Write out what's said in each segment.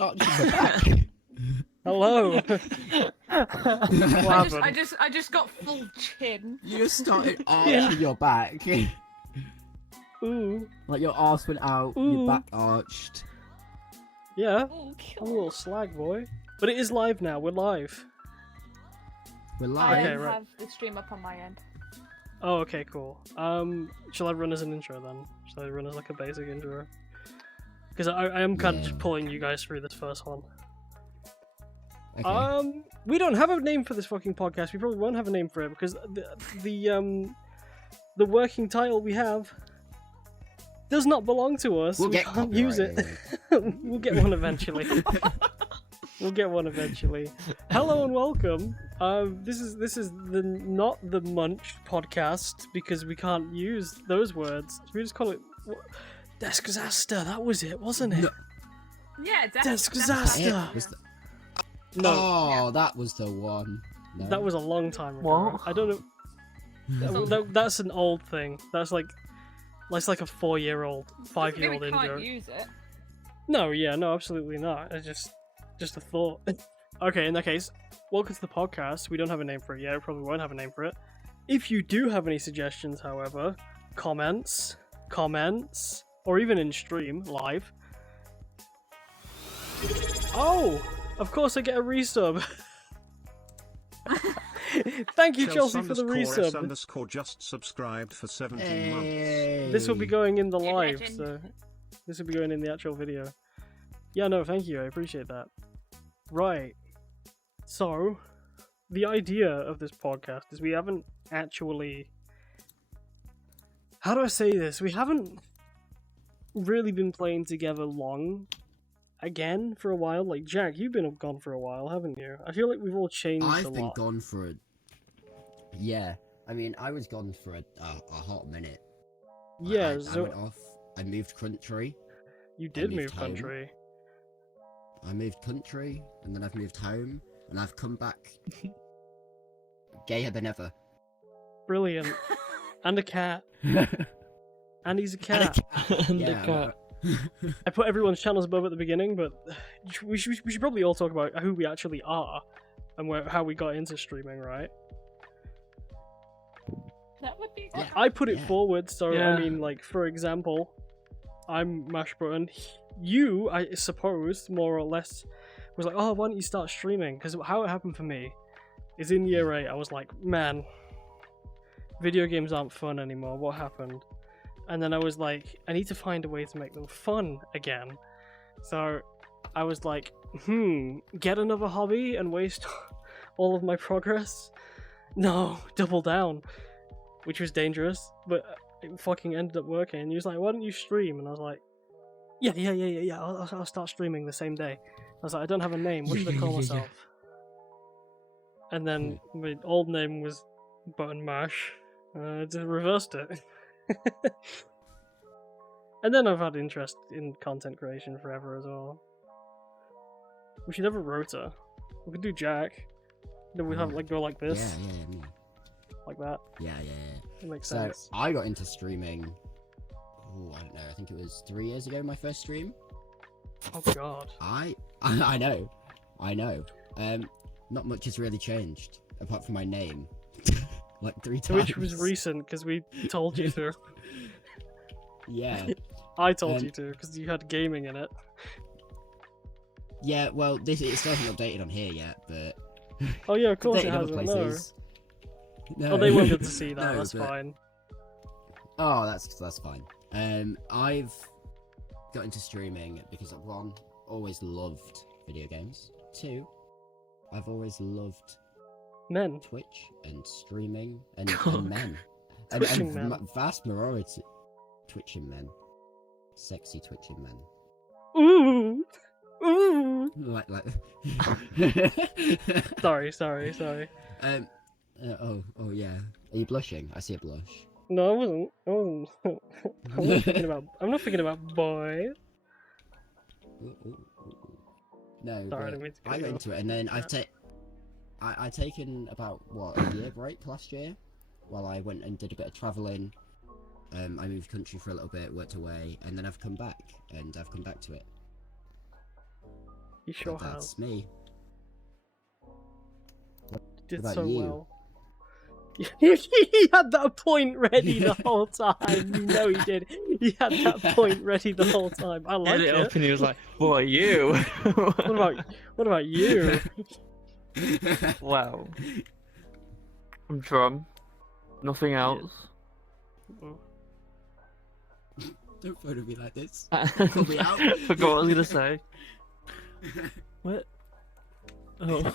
arching my back? Hello. I just got full chin. You just started arching your back. Ooh. Like your arse went out, your back arched. Yeah. Oh, I'm a little slag boy. But it is live now. We're live. We're I live. Okay, right. have the stream up on my end. Oh, okay, cool. Shall I run as an intro then? Shall I run as like a basic intro? Because I am kind of just pulling you guys through this first one. Okay. We don't have a name for this fucking podcast. We probably won't have a name for it because the working title we have does not belong to us. We'll we get can't use it. We'll get one eventually. We'll get one eventually. Hello and welcome. This is the not the Munch podcast because we can't use those words. We just call it Desk-zaster. That was it, wasn't it? No. Yeah, Desk-zaster. No, Oh, that was the one. No. that was a long time ago. What? I don't know. That's an old thing. That's like a 4-year-old, 5-year-old We intro. can't use it. No, absolutely not. It's just a thought. Okay, in that case, welcome to the podcast. We don't have a name for it yet. We probably won't have a name for it. If you do have any suggestions, however, comments, or even in stream live. Oh, of course I get a resub. Thank you, Chelsea, for the resub. _S_ just subscribed for 17 months. This will be going in the You're live, legend. so this will be going in the actual video. Yeah, no, thank you. I appreciate that. Right. So, the idea of this podcast is we haven't actually... How do I say this? We haven't really been playing together long. Again, for a while. Like, Jack, you've been gone for a while, haven't you? I feel like we've all changed a I've been lot. gone for a... Yeah. I mean, I was gone for a hot minute. Yeah, I so went off. I moved country. you did moved move home. country. I moved country, and then I've moved home, and I've come back gayer than ever. Brilliant. And a cat. And he's a cat. And Yeah, the cat. I put everyone's channels above at the beginning, but we should probably all talk about who we actually are and how we got into streaming, right? That would be Yeah. good. I put it Yeah. forward, so Yeah. I mean, like, for example, I'm Mash Button. You, I suppose, more or less, was like, oh, why don't you start streaming? Because how it happened for me is in year 8, I was like, man, video games aren't fun anymore. What happened? And then I was like, I need to find a way to make them fun again. So I was like, get another hobby and waste all of my progress? No, double down. Which was dangerous, but it fucking ended up working. And he was like, why don't you stream? And I was like, yeah, I'll start streaming the same day. I was like, I don't have a name, what should I call myself? And then my old name was Button Mash. I just reversed it. And then I've had interest in content creation forever as well. We should have a rota. We could do Jack. Then we'd have go like this, Yeah, me. like that. Yeah. It makes So, sense. I got into streaming, I don't know, I think it was 3 years ago, my first stream. Oh god. I know. Not much has really changed, apart from my name. Like 3 times. Which was recent because we told you to. Yeah. I told Um, you to because you had gaming in it. Yeah, well, it still hasn't updated on here yet, but... Oh yeah, of It's course it updated other hasn't. No. places. No. Oh, they won't get to see that. No, That's but- fine. Oh, that's fine. I've got into streaming because 1, always loved video games. 2, I've always loved Men. Twitch and streaming and men. Twitching men. Vast majority twitching men. Sexy twitching men. Ooh. Ooh. Like Sorry. oh yeah. Are you blushing? I see a blush. No, I wasn't. I'm not thinking about boys. Ooh. No, Sorry, I but didn't mean to cut I you got off. into it, and then I've taken about a year break last year, while I went and did a bit of travelling. I moved country for a little bit, worked away, and then I've come back, and I've come back to it. You sure have. That's me. Did about so you? well. He had that point ready the whole time. You know he did. He had that point ready the whole time. I like Hit it it. up and he was like, "What are you?" What about you? Wow. I'm drum. Nothing else. Don't photo me like this. I Call me out. forgot what I was gonna say. What? Oh.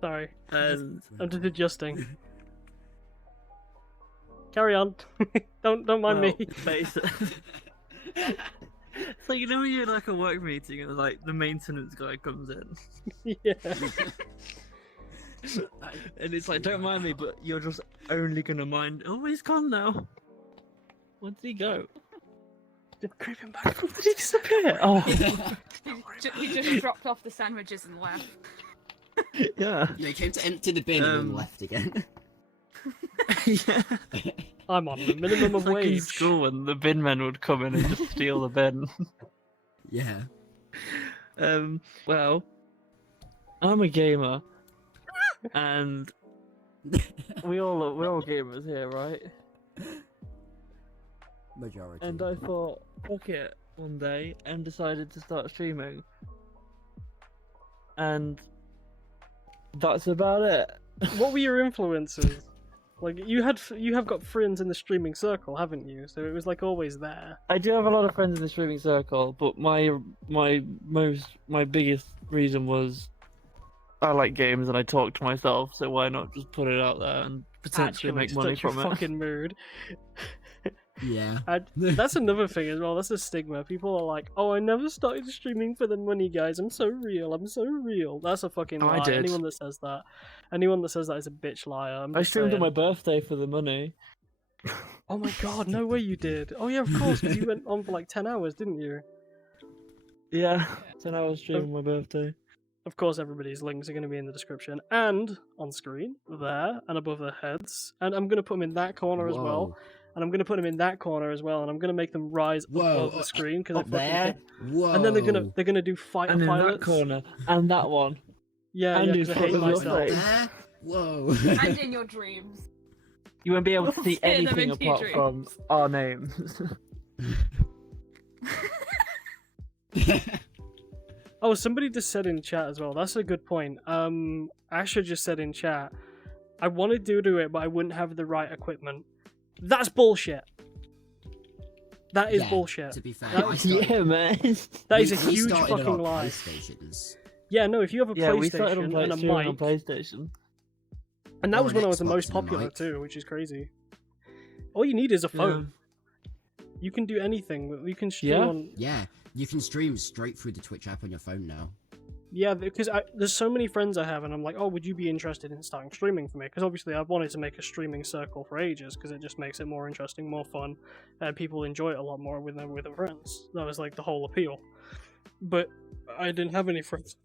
Sorry, And I'm just adjusting. Carry on. don't mind me. So you know when you're in like a work meeting and like the maintenance guy comes in Yeah. and it's like, don't mind me, but you're just only gonna mind. Oh, he's gone now. Where did he go? Just creeping back. Where did he disappear? Oh, He just dropped off the sandwiches and left. yeah. They came to empty the bin and then Um, left again. Yeah. I'm on the minimum of It's like in wage. school when the bin men would come in and just steal the bin. Yeah. Well, I'm a gamer, and we're all gamers here, right? Majority. And I thought, fuck it, one day, and decided to start streaming. And that's about it. What were your influences? Like you have got friends in the streaming circle, haven't you? So it was like always there. I do have a lot of friends in the streaming circle, but my biggest reason was I like games and I talk to myself, so why not just put it out there and potentially make money such a from it? fucking mood. Yeah. That's another thing as well. That's a stigma. People are like, "Oh, I never started streaming for the money, guys. I'm so real. I'm so real." That's a fucking Oh, I lie. did. Anyone that says that is a bitch liar. I streamed on my birthday for the money. Oh my god, no way you did. Oh yeah, of course, because you went on for like 10 hours, didn't you? Yeah, 10 hours streaming my birthday. Of course, everybody's links are going to be in the description and on screen there and above their heads. And I'm going to put them in that corner as well. Whoa. And I'm going to put them in that corner as well. And I'm going to make them rise Whoa, above the screen because Up there. Whoa. And then they're gonna do fighter And in pilots. that corner, and that one. Yeah, and yeah, in 'cause I front hate of your myself. face. There. Whoa. And in your dreams. You won't be able to see Steer them anything into your apart from our names. Oh, somebody just said in chat as well. That's a good point. Asher just said in chat, I want to do it, but I wouldn't have the right equipment. That's bullshit. That is Yeah, bullshit. To be fair, That- I started, Yeah, man. That is a we huge started on fucking our lie. PlayStations. Yeah, no, if you have a Yeah, we started on, PlayStation and a streaming on mic, PlayStation. and that or was an when I was the Xbox most and a popular mic. too, which is crazy. All you need is a phone. You can do anything. You can stream Yeah? on. Yeah, you can stream straight through the Twitch app on your phone now. Yeah, because there's so many friends I have, and I'm like, oh, would you be interested in starting streaming for me? Because obviously I've wanted to make a streaming circle for ages, because it just makes it more interesting, more fun, and people enjoy it a lot more with their friends. That was like the whole appeal. But I didn't have any friends.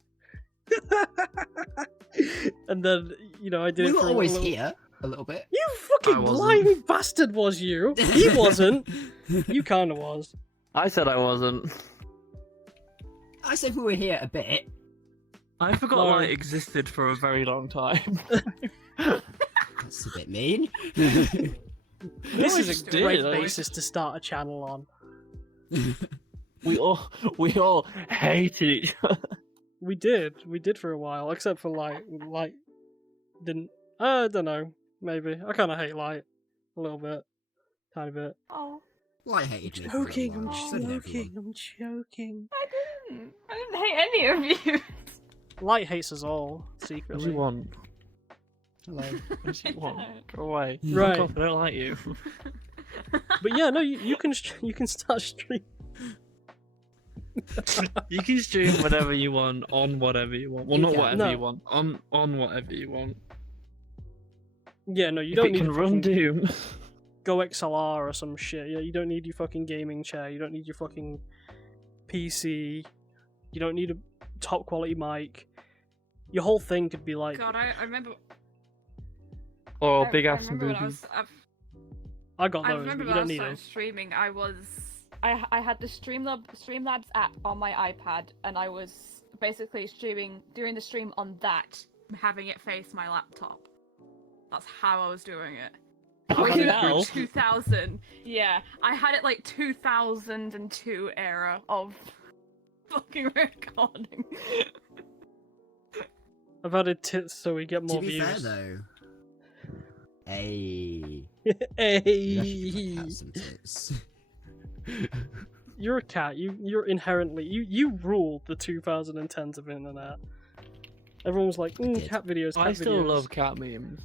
And then, I did We it were for always a little... here a little bit. You I fucking wasn't. lying bastard was you! He wasn't! You kinda was. I said I wasn't. I said we were here a bit. I forgot No. light existed for a very long time. That's a bit mean. This I is just a great did, I- basis to start a channel on. we all hated each other. We did for a while, except for Light didn't. I don't know, maybe. I kind of hate Light a little bit, tiny bit. Oh, Light hated me. for a Joking, I'm while. So did joking, everyone. I'm joking. I didn't hate any of you. Light hates us all What secretly. do you want? Hello. What do you want? Go away. Right. Fuck off, I don't like you. But yeah, no, you can start stream. You can stream whatever you want on whatever you want. Well, not Yeah, whatever no. you want. On whatever you want. Yeah, no, you If don't it need can to run fucking Doom. go XLR or some shit. Yeah, you don't need your fucking gaming chair. You don't need your fucking PC. You don't need a top quality mic. Your whole thing could be like, God, I remember. Or I- big I ass and remember when I boobies. was. I got I those, remember but you when I don't need started them. streaming. I had the Streamlabs app on my iPad, and I was basically doing the stream on that, having it face my laptop. That's how I was doing it. I was Fucking doing hell. 2000. Yeah, I had it like 2002 era of fucking recording. I've added tits so we get To more be fair views. though, hey, Hey, you actually have some tits. you're a cat. You're inherently you ruled the 2010s of internet. Everyone was like, did. cat videos. Cat I still videos. love cat memes.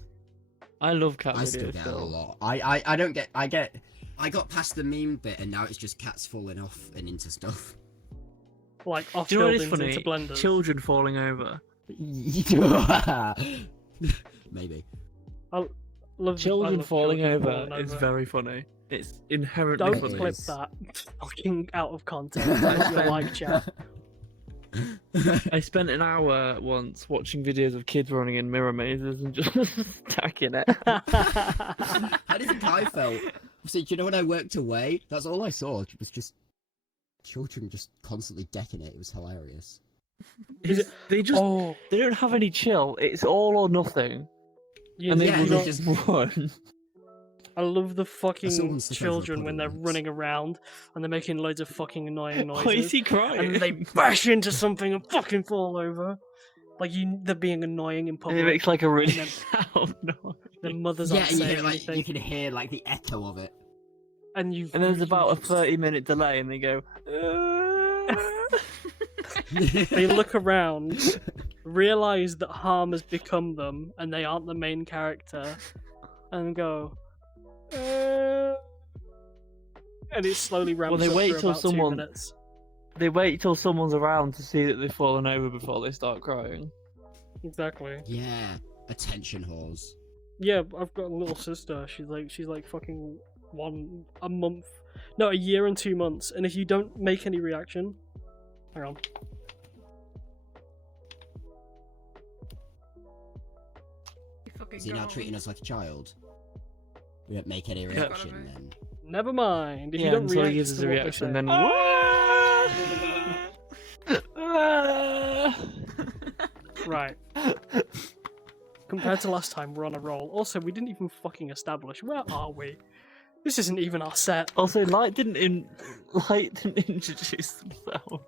I love cat I videos still get a still. lot. I don't get. I got past the meme bit, and now it's just cats falling off and into stuff. like off Do you know what is buildings funny? into blenders. Children falling over. Maybe. Love Children love falling children over falling is over. very funny. It's inherently Don't funny. clip Yes. that fucking out of context. That's your like chat. I spent an hour once watching videos of kids running in mirror mazes and just stacking it. How do you think I felt? See, do you know when I worked away? That's all I saw. It was just children just constantly decking it. It was hilarious. They just Oh, they don't have any chill. It's all or nothing, you, and they Yeah, will they just just- run. I love the saw fucking one slip over a children when puddle they're once. running around and they're making loads of fucking annoying Why is noises. he crying? And they bash into something and fucking fall over. Like they're being annoying in And public. it makes like a really And loud noise. Their mothers Yeah, aren't and you saying hear, like, anything. you can hear like the echo of it. And you And there's about a 30-minute delay, and they go. they look around, realize that harm has become them, and they aren't the main character, and go. And it slowly ramps they up wait for till about someone- 2 minutes. They wait till someone's around to see that they've fallen over before they start crying. Exactly. Yeah, attention whores. Yeah, I've got a little sister. She's like fucking a year and 2 months. And if you don't make any reaction, hang on. You fucking Is he now go. treating us like a child? We don't make any gotta reaction be. then. Never mind. If Yeah, you don't until react he gives to us a what they reaction, say. then. Right. Compared to last time, we're on a roll. Also, we didn't even fucking establish where are we. This isn't even our set. Also, Light didn't introduce themselves.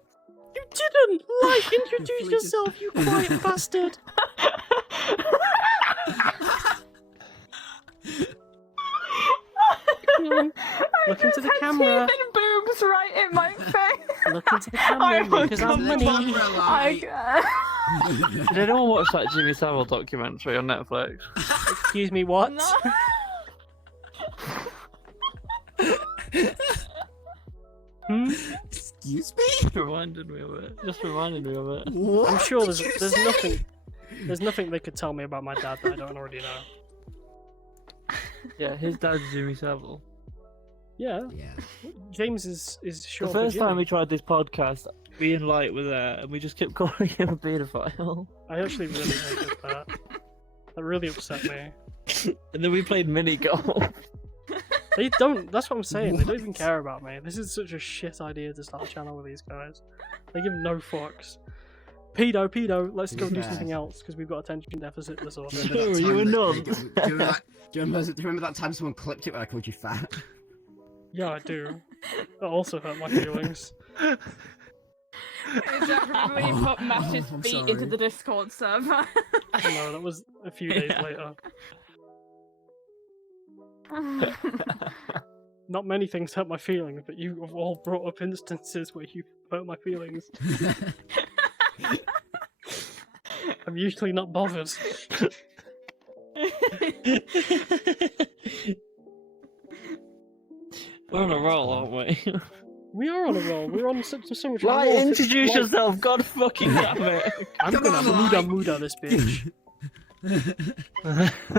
You didn't! Like, introduce We just- yourself, you quiet bastard! Come on, look into the camera. Teeth and boobs right in my face. Look into the I camera want because to I'm look money. Did anyone watch that Jimmy Savile documentary on Netflix? Excuse me, what? No. Hmm? Excuse me? Reminded me of it. Just reminded me of it. What I'm sure did there's you say? nothing. There's nothing they could tell me about my dad that I don't already know. Yeah, his dad's Jimmy Savile. Yeah, Yeah. James is The short first for time Jimmy. we tried this podcast, me and Light were there, and we just kept calling him a paedophile. I actually really hated that. That really upset me. And then we played mini golf. They don't. That's what I'm saying. They don't even What? care about me. This is such a shit idea to start a channel with these guys. They give no fucks. Pedo. Let's go do Yeah. something else because we've got attention deficit disorder. Do you remember that Sure, you time were that- not. Do you remember that time someone clipped it when I called you fat? Yeah, I do. That also hurt my feelings. Jack, remember when you put Mash's I'm feet into sorry. the Discord server? No, that was a few days Yeah. later. Not many things hurt my feelings, but you have all brought up instances where you hurt my feelings. I'm usually not bothered. We're on a roll, aren't we? We are on a roll. We're on so much. Light, roll. introduce Like, yourself, god fucking damn it. I'm Come gonna on, Light. muda this bitch.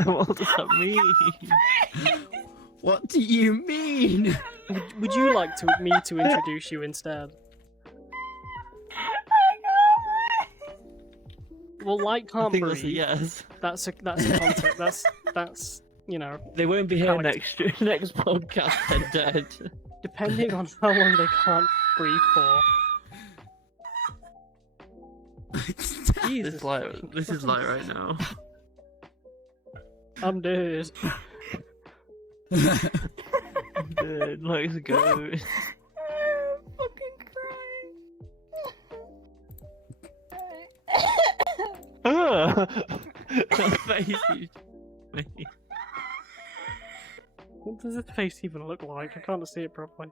What does that mean? What do you mean? Would you like me to introduce you instead? Well, Light I can't think that's a breathe. yes. That's a concept. That's you know, They won't be here Alex. next podcast, they're dead. depending on how long they can't breathe for. Jesus. This is like right now. I'm dead. Dude, let's go. I'm fucking crying. Ah! That face you made. What does this face even look like? I can't see it properly.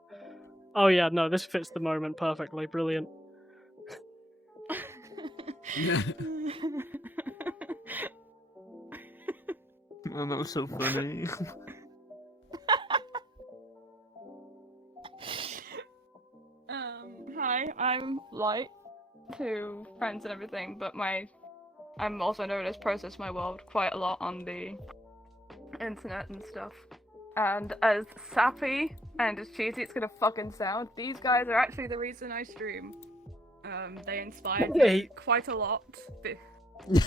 Oh yeah, no, this fits the moment perfectly. Brilliant. Man, that was so funny. Hi, I'm Light to friends and everything, but I'm also known as Process My World quite a lot on the internet and stuff. And as sappy and as cheesy it's gonna fucking sound, these guys are actually the reason I stream. They inspired me Wait. quite a lot. You know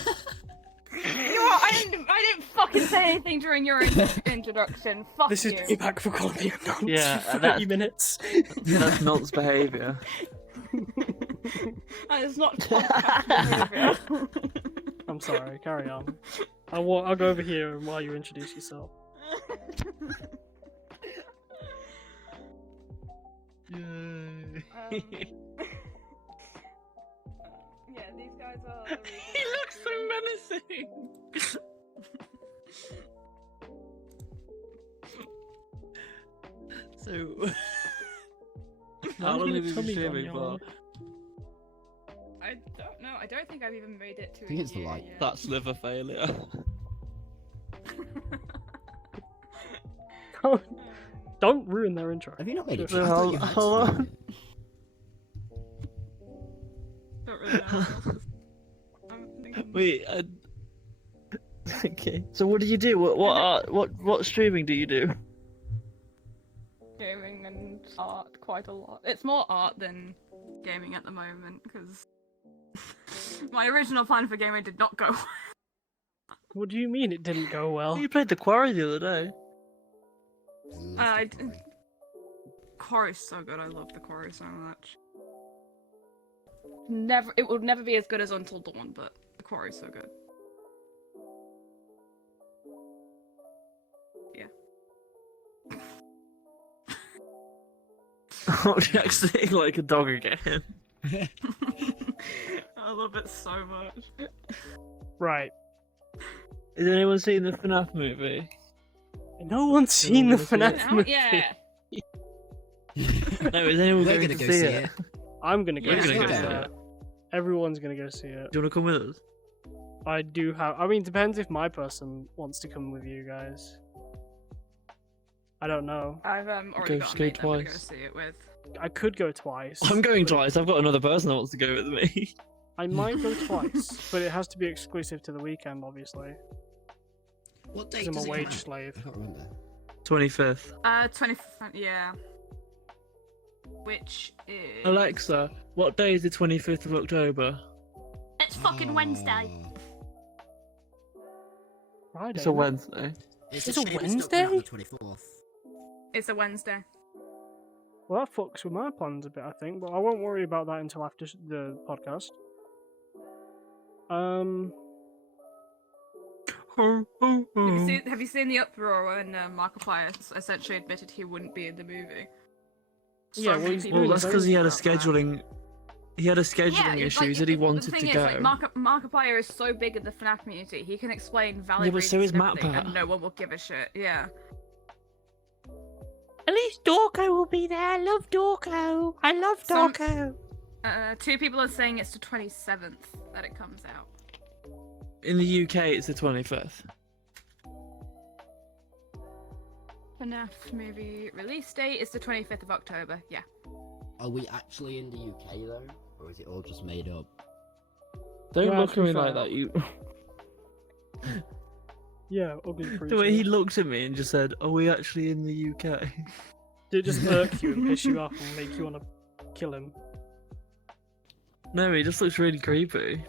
what? I didn't fucking say anything during your introduction. Fuck This you. is payback for calling me a nonce Yeah, for that- 30 minutes. That's nonce behaviour. And it's not podcast behavior. I'm sorry, carry on. I'll go over here while you introduce yourself. Yay. Yeah, these guys are the reason He I looks so stream. menacing. So, how long have you been Tummy streaming gun, for? y'all. I don't know. I don't think I've even made it to I think a it's the year light. yet. That's liver failure. Don't ruin their intro. Have you not made it? So I thought you had how long- to. Don't really know what else is- I'm thinking- Wait. Okay. So what do you do? What streaming do you do? Gaming and art quite a lot. It's more art than gaming at the moment because my original plan for gaming did not go. What do you mean it didn't go well? You played the Quarry the other day. I d- Quarry's so good. I love the Quarry so much. It will never be as good as Until Dawn, but the Quarry's so good. Yeah. Oh, Jack's saying like a dog again. I love it so much. Right. Has anyone seen the FNAF movie? No one's seen the wanna see it? FNAF Oh, movie. yeah. No, is anyone We're going gonna to go see see it? it. I'm gonna go You're see gonna go it. see it. Everyone's gonna go see it. Do you want to come with us? I do have. I mean, depends if my person wants to come with you guys. I don't know. I've already Go got a skate mate that I'm gonna go twice. see it with. I could go twice. I'm going but twice. I've got another person that wants to go with me. I might go twice, but it has to be exclusive to the weekend, obviously. What Because date I'm does a it wage come out? slave. I can't remember. 25th. 25th, yeah. Which is... Alexa, what day is the 25th of October? It's fucking Wednesday. Oh. Friday. It's a Wednesday. It's It's a a shame it's not Wednesday? coming out on the 24th. It's a Wednesday. Well, that fucks with my plans a bit, I think, but I won't worry about that until after the podcast. Have you seen the uproar when Markiplier essentially admitted he wouldn't be in the movie? Yeah, well, many he's people Well, doing that's his because he had a about that. scheduling. He had a scheduling Yeah, issue. like, He said he the wanted thing to is, go. like, Markiplier is so big in the FNAF community, he can explain valid Yeah, but so reasons is and Matt everything, Pat. and no one will give a shit. Yeah. At least Dorko will be there. I love Dorko. I love Some- Dorko. 2 people are saying it's the 27th that it comes out. In the UK, it's the 25th. FNAF movie release date is the 25th of October. Yeah. Are we actually in the UK though? Or is it all just made up? Don't Well, look to at be me like fair- that. You. Yeah, ugly creature. The way he looked at me and just said, "Are we actually in the UK?" Did it just irk you and piss you off and make you want to kill him? No, he just looks really creepy.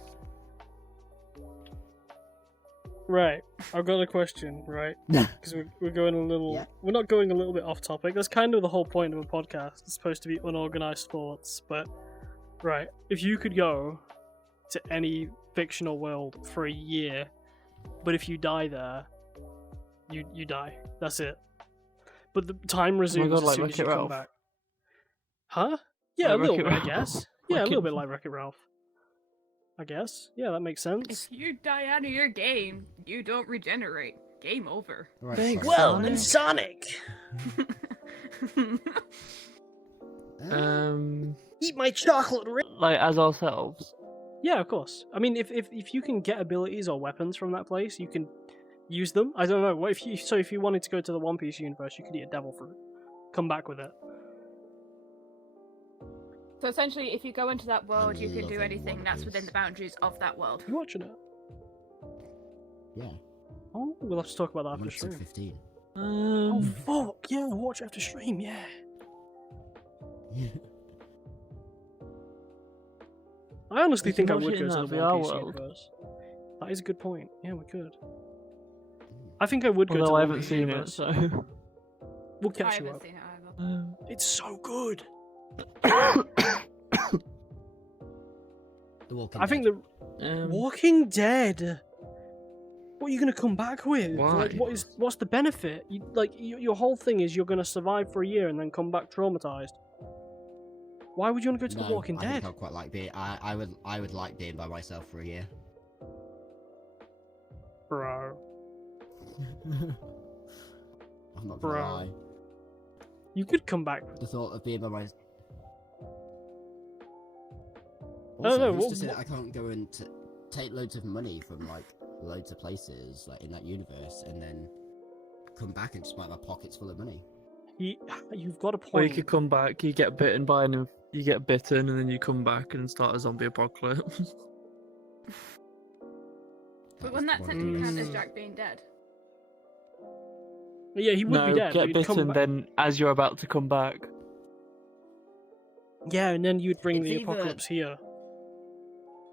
Right, I've got a question, right? Because we're going a little... Yeah. We're not going a little bit off topic. That's kind of the whole point of a podcast. It's supposed to be unorganized thoughts, but... Right, if you could go to any fictional world for a year, but if you die there, you die. That's it. But the time resumes God, as like soon as Wreck-It you come Ralph. back. Huh? Yeah, Like a little Wreck-It bit, I Ralph. guess. Yeah, a Wreck-It- little bit like Wreck-It Ralph. I guess. Yeah, that makes If sense. you die out of your game, you don't regenerate. Game over. Right, Thanks. sorry. Well, and Sonic! Eat my chocolate ring! like as ourselves. Yeah, of course. I mean, if you can get abilities or weapons from that place, you can use them. I don't know. What if you? So if you wanted to go to the One Piece universe, you could eat a devil fruit, come back with it. So essentially, if you go into that world, you can love do a anything One that's Piece. within the boundaries of that world. You watching it? Yeah, Oh, we'll have to talk about that I'm after on episode stream. 15. Oh fuck! Yeah, watch after stream. Yeah. I honestly We think I can watch would it go in to that the VR One Piece world. universe. That is a good point. Yeah, we could. I think I would go to Although the I One haven't Piece seen it, universe. so. We'll I catch you haven't up. seen it either. It's so good. The Walking I think Dead. the Walking Dead. What are you gonna come back with? Why? Like, what's the benefit? Your whole thing is you're gonna survive for a year and then come back traumatized. Why would you want to go to No, the Walking I Dead? think I'd quite like being. I would like being by myself for a year. Bro, I'm not Bro. gonna lie. you could come back. The thought of being by myself. I don't know, who's what- to say that what- I can't go and take loads of money from like loads of places like in that universe and then come back and just my pockets full of money. You've got a Or you point. could come back, you get bitten by an, you get bitten, and then you come back and start a zombie apocalypse. But wouldn't that That's technically one of count the as ways. Jack being dead? Yeah, he would No, be dead. but get he'd come bitten, back. then as you're about to come back. Yeah, and then you'd bring It's the either- apocalypse here.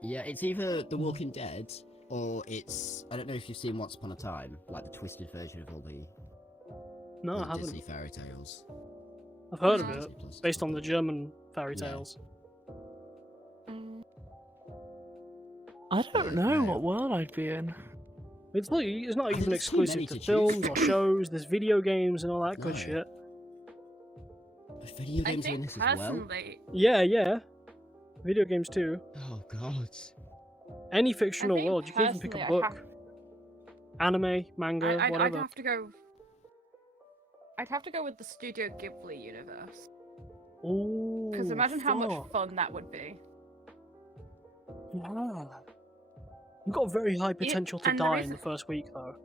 Yeah, it's either The Walking Dead or it's I don't know if you've seen Once Upon a Time, like the twisted version of all the No, I all the Disney haven't. fairy tales. I've heard of No. it, Disney Plus. based on the German fairy Yeah. tales. I don't know Yeah. what world I'd be in. It's not I even think there's too exclusive many to to choose films or shows. There's video games and all that good No. shit. But video I games are in think this as well. personally, Yeah. Video games too. Oh god. Any fictional think world, you can even pick a personally book. Anime, manga, I'd whatever. have to go. I'd have to go with the Studio Ghibli universe. Ooh, Because imagine how much fuck. fun that would be. Yeah. You've got very high potential to and the die in reason- the first week, though.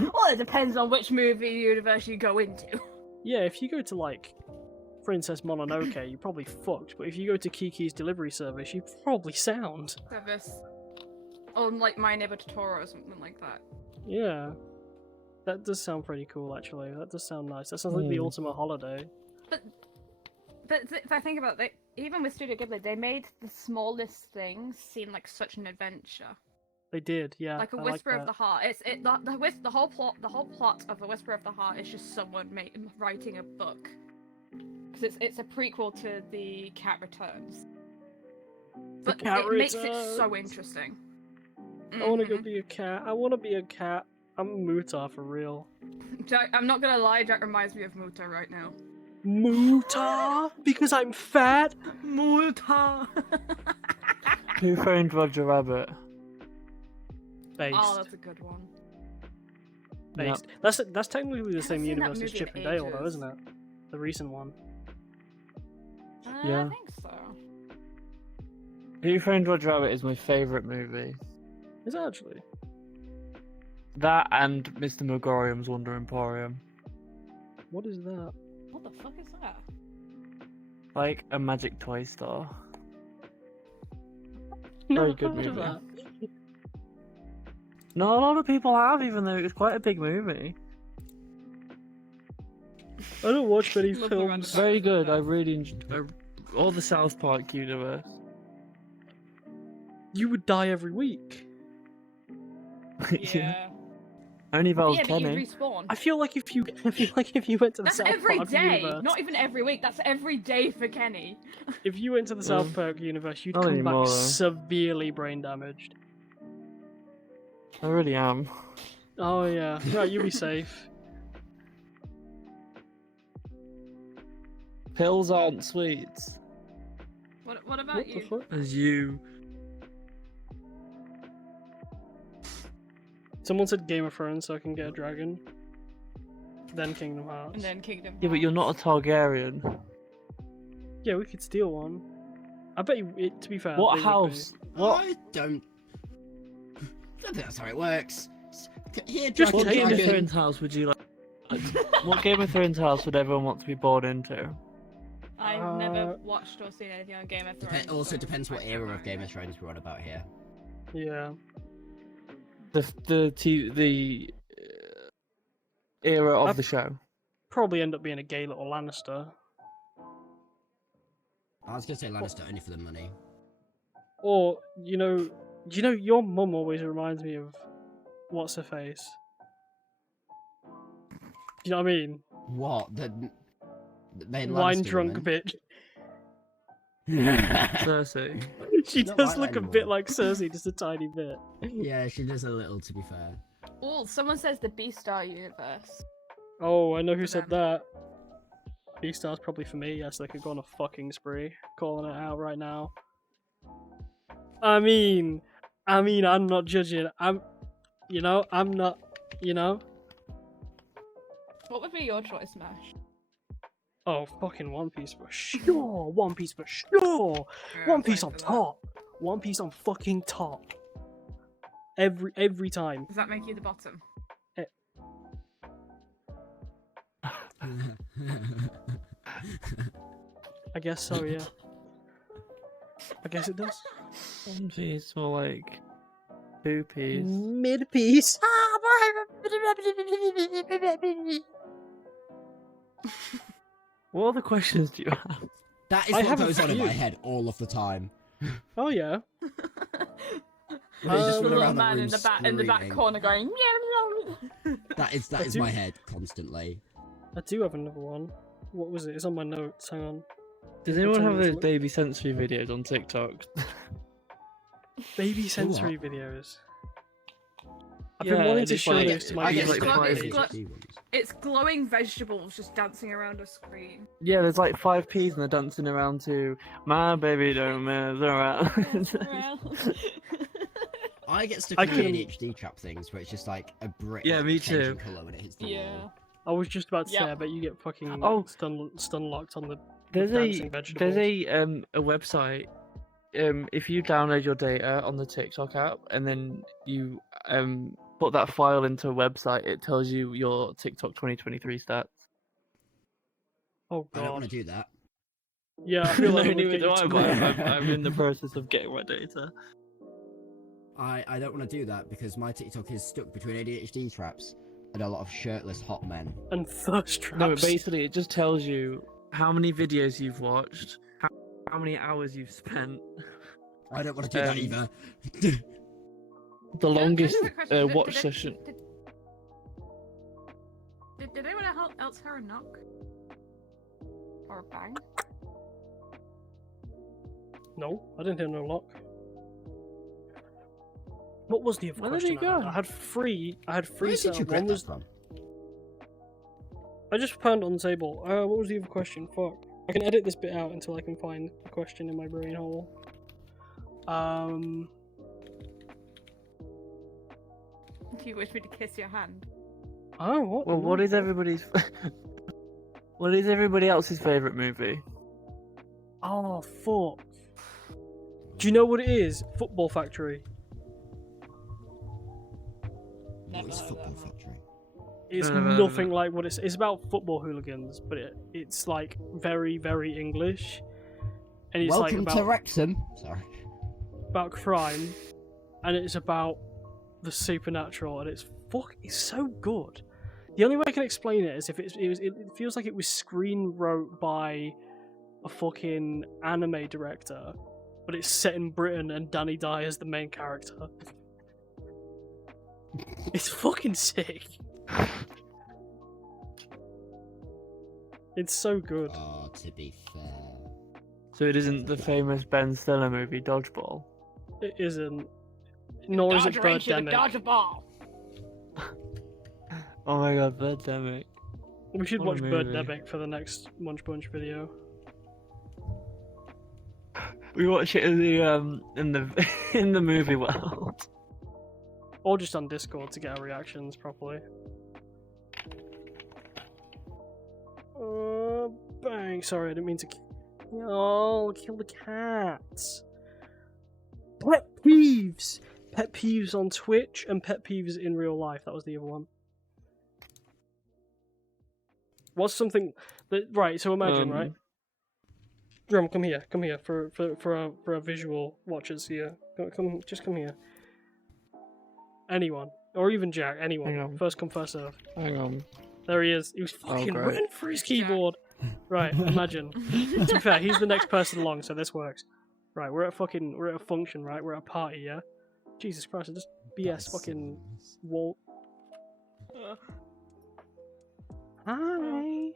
Well, it depends on which movie universe you go into. Yeah, if you go to, like, Princess Mononoke, you're probably fucked. But if you go to Kiki's Delivery Service, you're probably sound. Service. Or like My Neighbor Totoro or something like that. Yeah. That does sound pretty cool, actually. That does sound nice. That sounds like the ultimate holiday. But if I think about it, even with Studio Ghibli, they made the smallest things seem like such an adventure. They did, yeah. Like a I Whisper like of the Heart. The whole plot of a Whisper of the Heart is just someone writing a book. Because it's a prequel to The Cat Returns. But Cat it makes it so Returns. interesting. I want to go Mhm. be a cat. I want to be a cat. I'm a Muta for real. Jack, I'm not gonna lie, Jack reminds me of Muta right now. Muta? Because I'm fat? Muta! Who Framed Roger Rabbit? Based. Oh, that's a good one. Based. That's technically the same seen that universe as movie Chip in and Dale, though, ages. isn't it? The recent one. Yeah. I think so. Who Framed Roger Rabbit is my favourite movie. Is it actually? That and Mr. Megorium's Wonder Emporium. What is that? What the fuck is that? Like a magic toy store. No, Very good I've heard of movie. that. Not a lot of people have, even though it was quite a big movie. I don't watch many Love the films. roundabout. Very good. I really enjoyed all the South Park universe. You would die every week. Yeah. Only if I was Yeah, but you Kenny. respawn. I feel like if you went to the That's South every Park day, universe, not even every week. That's every day for Kenny. if you went to the South Park universe, you'd not come anymore, back though. severely brain damaged. I really am. Oh yeah, right, you'll be safe. Pills aren't sweets. What about What the you? fuck? As you. Someone said Game of Thrones so I can get a dragon. Then Kingdom Hearts. And then Kingdom. Yeah, but you're not a Targaryen. Yeah, we could steal one. I bet you. To be fair, What they would house? What? I don't think that's how it works. Here, Just What dragon, Game of dragon. Thrones house would you like? What Game of Thrones house would everyone want to be born into? I've never watched or seen anything on Game of Thrones. Also so depends what I era don't of Game know. of Thrones we're on about here. Yeah. The era of I've- the show. Probably end up being a gay little Lannister. I was gonna say Lannister only for the money. Or, your mum always reminds me of what's her face. Do you know what I mean? What? The main Wine Lannister drunk woman? bitch. Cersei. She Not does like look that a bit anymore. like Cersei, just a tiny bit. Yeah, she does a little, to be fair. Oh, someone says the Beastar universe. Oh, I know who said them. that. Beastar's probably for me. Yes, they could go on a fucking spree. Calling it out right now. I mean, I'm not judging. I'm not, What would be your choice, Mash? Oh, fucking One Piece for sure. One Piece for sure. One Piece on top. One Piece on fucking top. Every time. Does that make you the bottom? I guess so, yeah. I guess it does. One piece or like 2 piece. Mid piece. What other questions do you have? That is I what have a goes on in my few. head all of the time. Oh yeah. They just the run little around the man room in the back screaming. corner going meow meow. That is I do- my head constantly. I do have another one. What was it? It's on my notes. Hang on. Does What anyone time have is those it? baby sensory videos on TikTok? Baby sensory videos. I've Yeah, been wanting and to it's show like- those to my I get get kids. like like five- ADHD ones. It's glowing vegetables just dancing around a screen. Yeah, there's like 5 Ps and they're dancing around to My Baby Don't Mess Around. I get stuck I in the can- ADHD trap things where it's just like a brick. Yeah, me changing too. colour when it hits the Yeah. wall. I was just about to say, Yep. I bet you get fucking Oh. stun locked on the There's dancing a vegetables. a website. If you download your data on the TikTok app and then you put that file into a website, it tells you your TikTok 2023 stats. Oh I don't want god. to do that. Yeah, I feel like No, it would neither get do you I, to but cry. I'm in the process of getting my data. I don't want to do that because my TikTok is stuck between ADHD traps and a lot of shirtless hot men. And thirst traps. No, but basically it just tells you how many videos you've watched, how many hours you've spent, I don't want to do that Um, either. the longest Quick question, did- watch did it- session. Did anyone else hear a knock? Or a bang? No, I didn't hear no lock. What was the other Where did question? he go? I had three. Where set did you up. get One that was. from? I just found it on the table. What was the other question? Fuck. I can edit this bit out until I can find the question in my brain hole. Do you wish me to kiss your hand? Oh, what? Well, what is everybody's? What is everybody else's favorite movie? Oh, fuck. Do you know what it is? Football Factory. Never What's heard of Football that one. Factory? It's Never heard of nothing it. like what it's about football hooligans, but it's like very, very English. And it's Welcome like to about, Wrexham. Sorry. about crime, and it's about the supernatural, and it's so good. The only way I can explain it is if it feels like it was screen wrote by a fucking anime director, but it's set in Britain and Danny Dye is the main character. It's fucking sick. It's so good. Oh, to be fair. So it isn't the famous Ben Stiller movie Dodgeball. It isn't. Nor is it Birdemic. Dodge a ball. Oh my god, Birdemic. We should What watch a movie. Birdemic for the next Munch Bunch video. We watch it in the in the movie world. Or just on Discord to get our reactions properly. Bang! Sorry, I didn't mean to. Oh, kill the cats. Pet peeves. Pet peeves on Twitch and pet peeves in real life. That was the other one. What's something that right? So imagine, right? Drum, come here for our visual watchers here. Just come here. Anyone, or even Jack, Hang anyone. on. First come, first serve. Hang on. There he is. He was fucking great. running for his keyboard. Right, imagine. To be fair, he's the next person along, so this works. Right, we're at a function, right? We're at a party, yeah? Jesus Christ, I just BS That's fucking so nice. wall. Hi.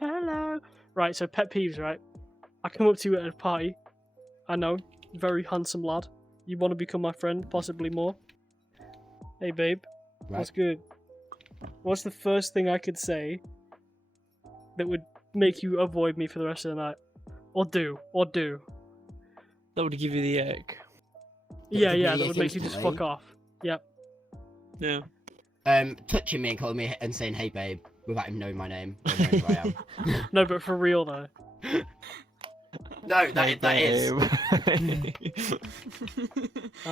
Hello. Right, so pet peeves, right? I come up to you at a party. I know, very handsome lad. You want to become my friend, possibly more. Hey, babe. Right. What's good? What's the first thing I could say that would make you avoid me for the rest of the night? Or do. That would give you the egg. Yeah, would that make would you make you just instantly. fuck off. Yep. Yeah. Touching me and calling me and saying, "Hey, babe," without him knowing my name or knowing who I am. No, but for real though. No, that is. And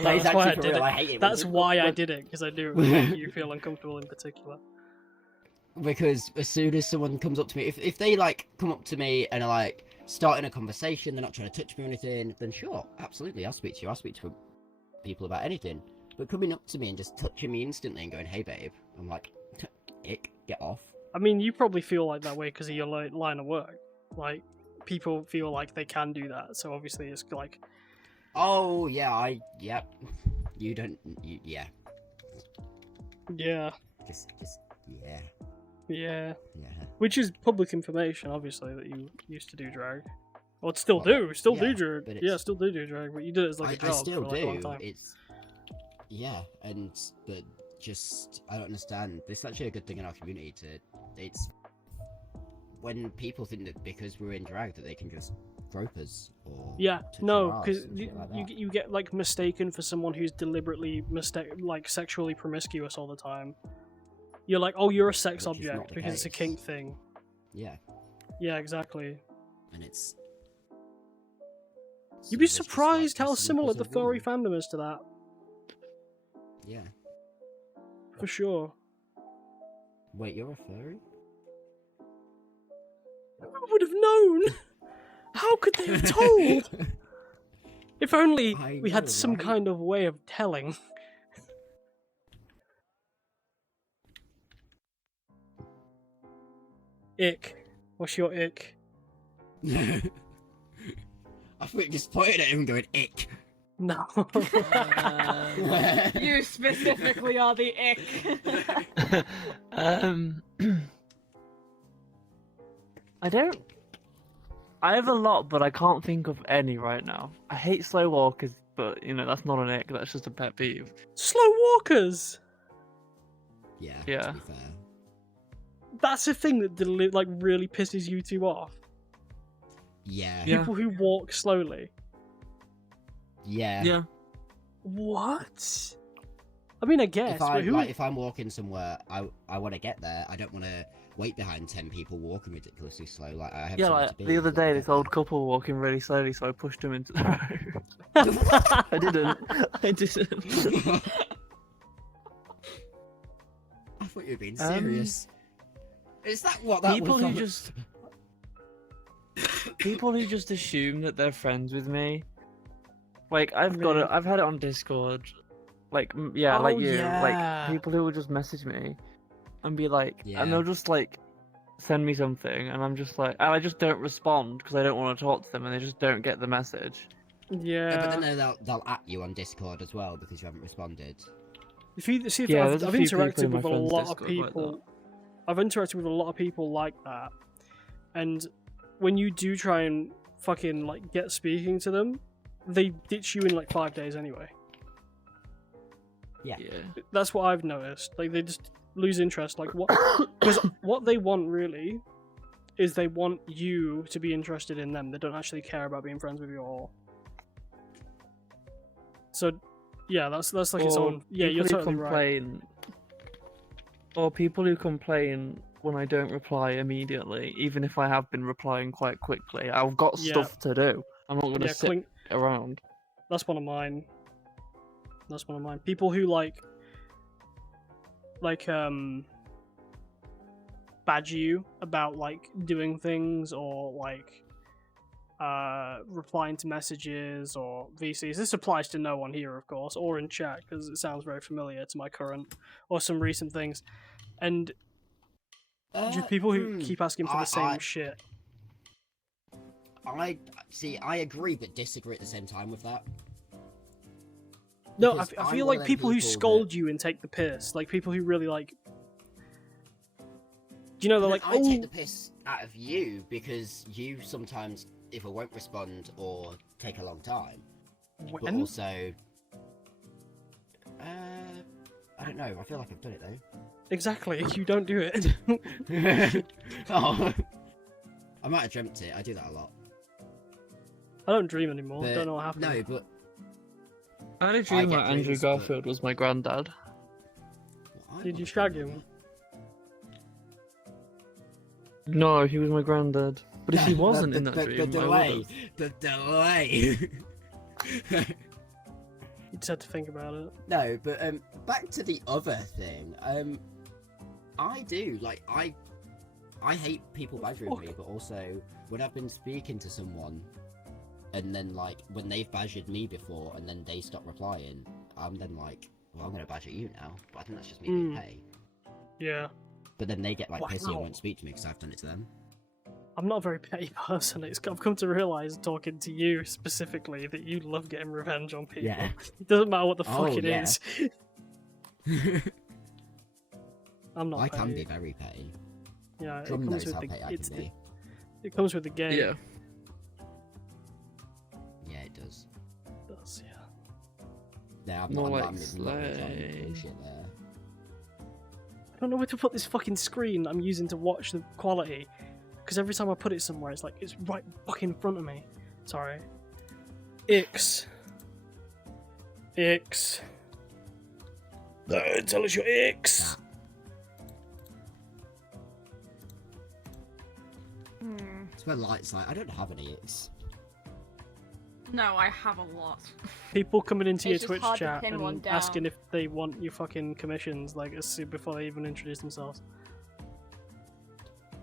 That is that's why I actually for did real. I it. hate it. That's when- why I when- did it, because I do it would make you feel uncomfortable in particular. Because as soon as someone comes up to me, if they like come up to me and are like starting a conversation, they're not trying to touch me or anything, then sure, absolutely, I'll speak to you. I'll speak to people about anything. But coming up to me and just touching me instantly and going, "Hey, babe," I'm like, "Ick, get off." I mean, you probably feel like that way because of your line of work. Like, people feel like they can do that, so obviously it's like, Oh yeah, yep. You don't, yeah, yeah, just yeah, yeah. yeah. Which is public information, obviously, that you used to do drag. Or still Well, do, yeah, do drag. but Yeah, it's- still do drag, but you did it as like a I job still for like a long do. time. It's yeah, and but just I don't understand. It's actually a good thing in our community to. It's when people think that because we're in drag that they can just grope us or Yeah, touch no, our arse because and shit like that. you get like mistaken for someone who's deliberately like sexually promiscuous all the time. You're like, oh, you're a sex Which is not object the because it's a case. kink thing. Yeah, Yeah, exactly. and it's. You'd be it's just, like, surprised how as similar simple the as a furry woman. fandom is to that, Yeah. for sure. Wait, you're a furry? I would have known. How could they have told? If only I we had know, some right? kind of way of telling. Ick. What's your ick? I thought you just pointed at him going, "Ick." No. You specifically are the ick. I have a lot, but I can't think of any right now. I hate slow walkers, but you know that's not an ick. That's just a pet peeve. Slow walkers. Yeah. Yeah. To be fair. That's a thing that like really pisses you two off. Yeah. Yeah. People who walk slowly. Yeah. What? I mean, I guess. If but I'm who? like, if I'm walking somewhere, I want to get there. I don't want to wait behind 10 people walking ridiculously slow. Like I have. Yeah, somewhere like to be, the other I've got to day, get this old there. couple walking really slowly, so I pushed them into the road. I didn't. I didn't. I thought you were being serious. Is that what that People was? who just people who just assume that they're friends with me. Like I've got it. Really? I've had it on Discord. Like yeah, like Oh, you. yeah. Like people who will just message me and be like, Yeah. and they'll just like send me something, and I'm just like, and I just don't respond because I don't want to talk to them, and they just don't get the message. Yeah. But then they'll at you on Discord as well because you haven't responded. If you see, Yeah, I've there's a few people interacted in my with a friends' lot of Discord like people. I've interacted with a lot of people like that, and when you do try and fucking like get speaking to them, they ditch you in like 5 days anyway. Yeah. That's what I've noticed. Like they just lose interest. Like what? Because what they want really is they want you to be interested in them. They don't actually care about being friends with you at all. So, yeah, that's like its own. Yeah, you're totally right. Or people who complain when I don't reply immediately, even if I have been replying quite quickly. I've got stuff to do. I'm not going to sit around. That's one of mine. People who badge you about like doing things or like replying to messages or VCs. This applies to no one here, of course, or in chat because it sounds very familiar to my current or some recent things. And just people who keep asking for the same shit. I agree but disagree at the same time with that. No, I feel like people who scold you and take the piss, like people who really like. You know, they're like, I take the piss out of you because you sometimes either won't respond or take a long time. When? But also, I don't know. I feel like I've done it though. Exactly. You don't do it. Oh. I might have dreamt it. I do that a lot. I don't dream anymore. But, Don't know what happened. No, but I had a dream that Andrew Garfield was my granddad. Did you shag him? No, he was my granddad. But if he wasn't in that dream, the delay. You just had to think about it. No, but back to the other thing. I do like I hate people badgering me, but also when I've been speaking to someone, and then like when they've badgered me before, and then they stop replying, I'm then like, well, I'm gonna badger you now. But I think that's just me being petty. Yeah. But then they get like pissy and won't speak to me because I've done it to them. I'm not a very petty person. I've come to realise, talking to you specifically, that you love getting revenge on people. Yeah. It doesn't matter what the fuck it is. I'm not. I petty. can be very petty. Yeah, Drum it comes knows with how the. petty I can be. It comes with the game. Yeah. Yeah, it does. It does, yeah. Yeah, I'm More not like bullshit there. I don't know where to put this fucking screen I'm using to watch the quality. Because every time I put it somewhere, it's like, it's right fucking in front of me. Sorry. Ix. Tell us your Ix. It's where lights like I don't have any X. No, I have a lot. People coming into your It's just Twitch hard to chat pin one and down. asking if they want your fucking commissions, like, as soon before they even introduce themselves.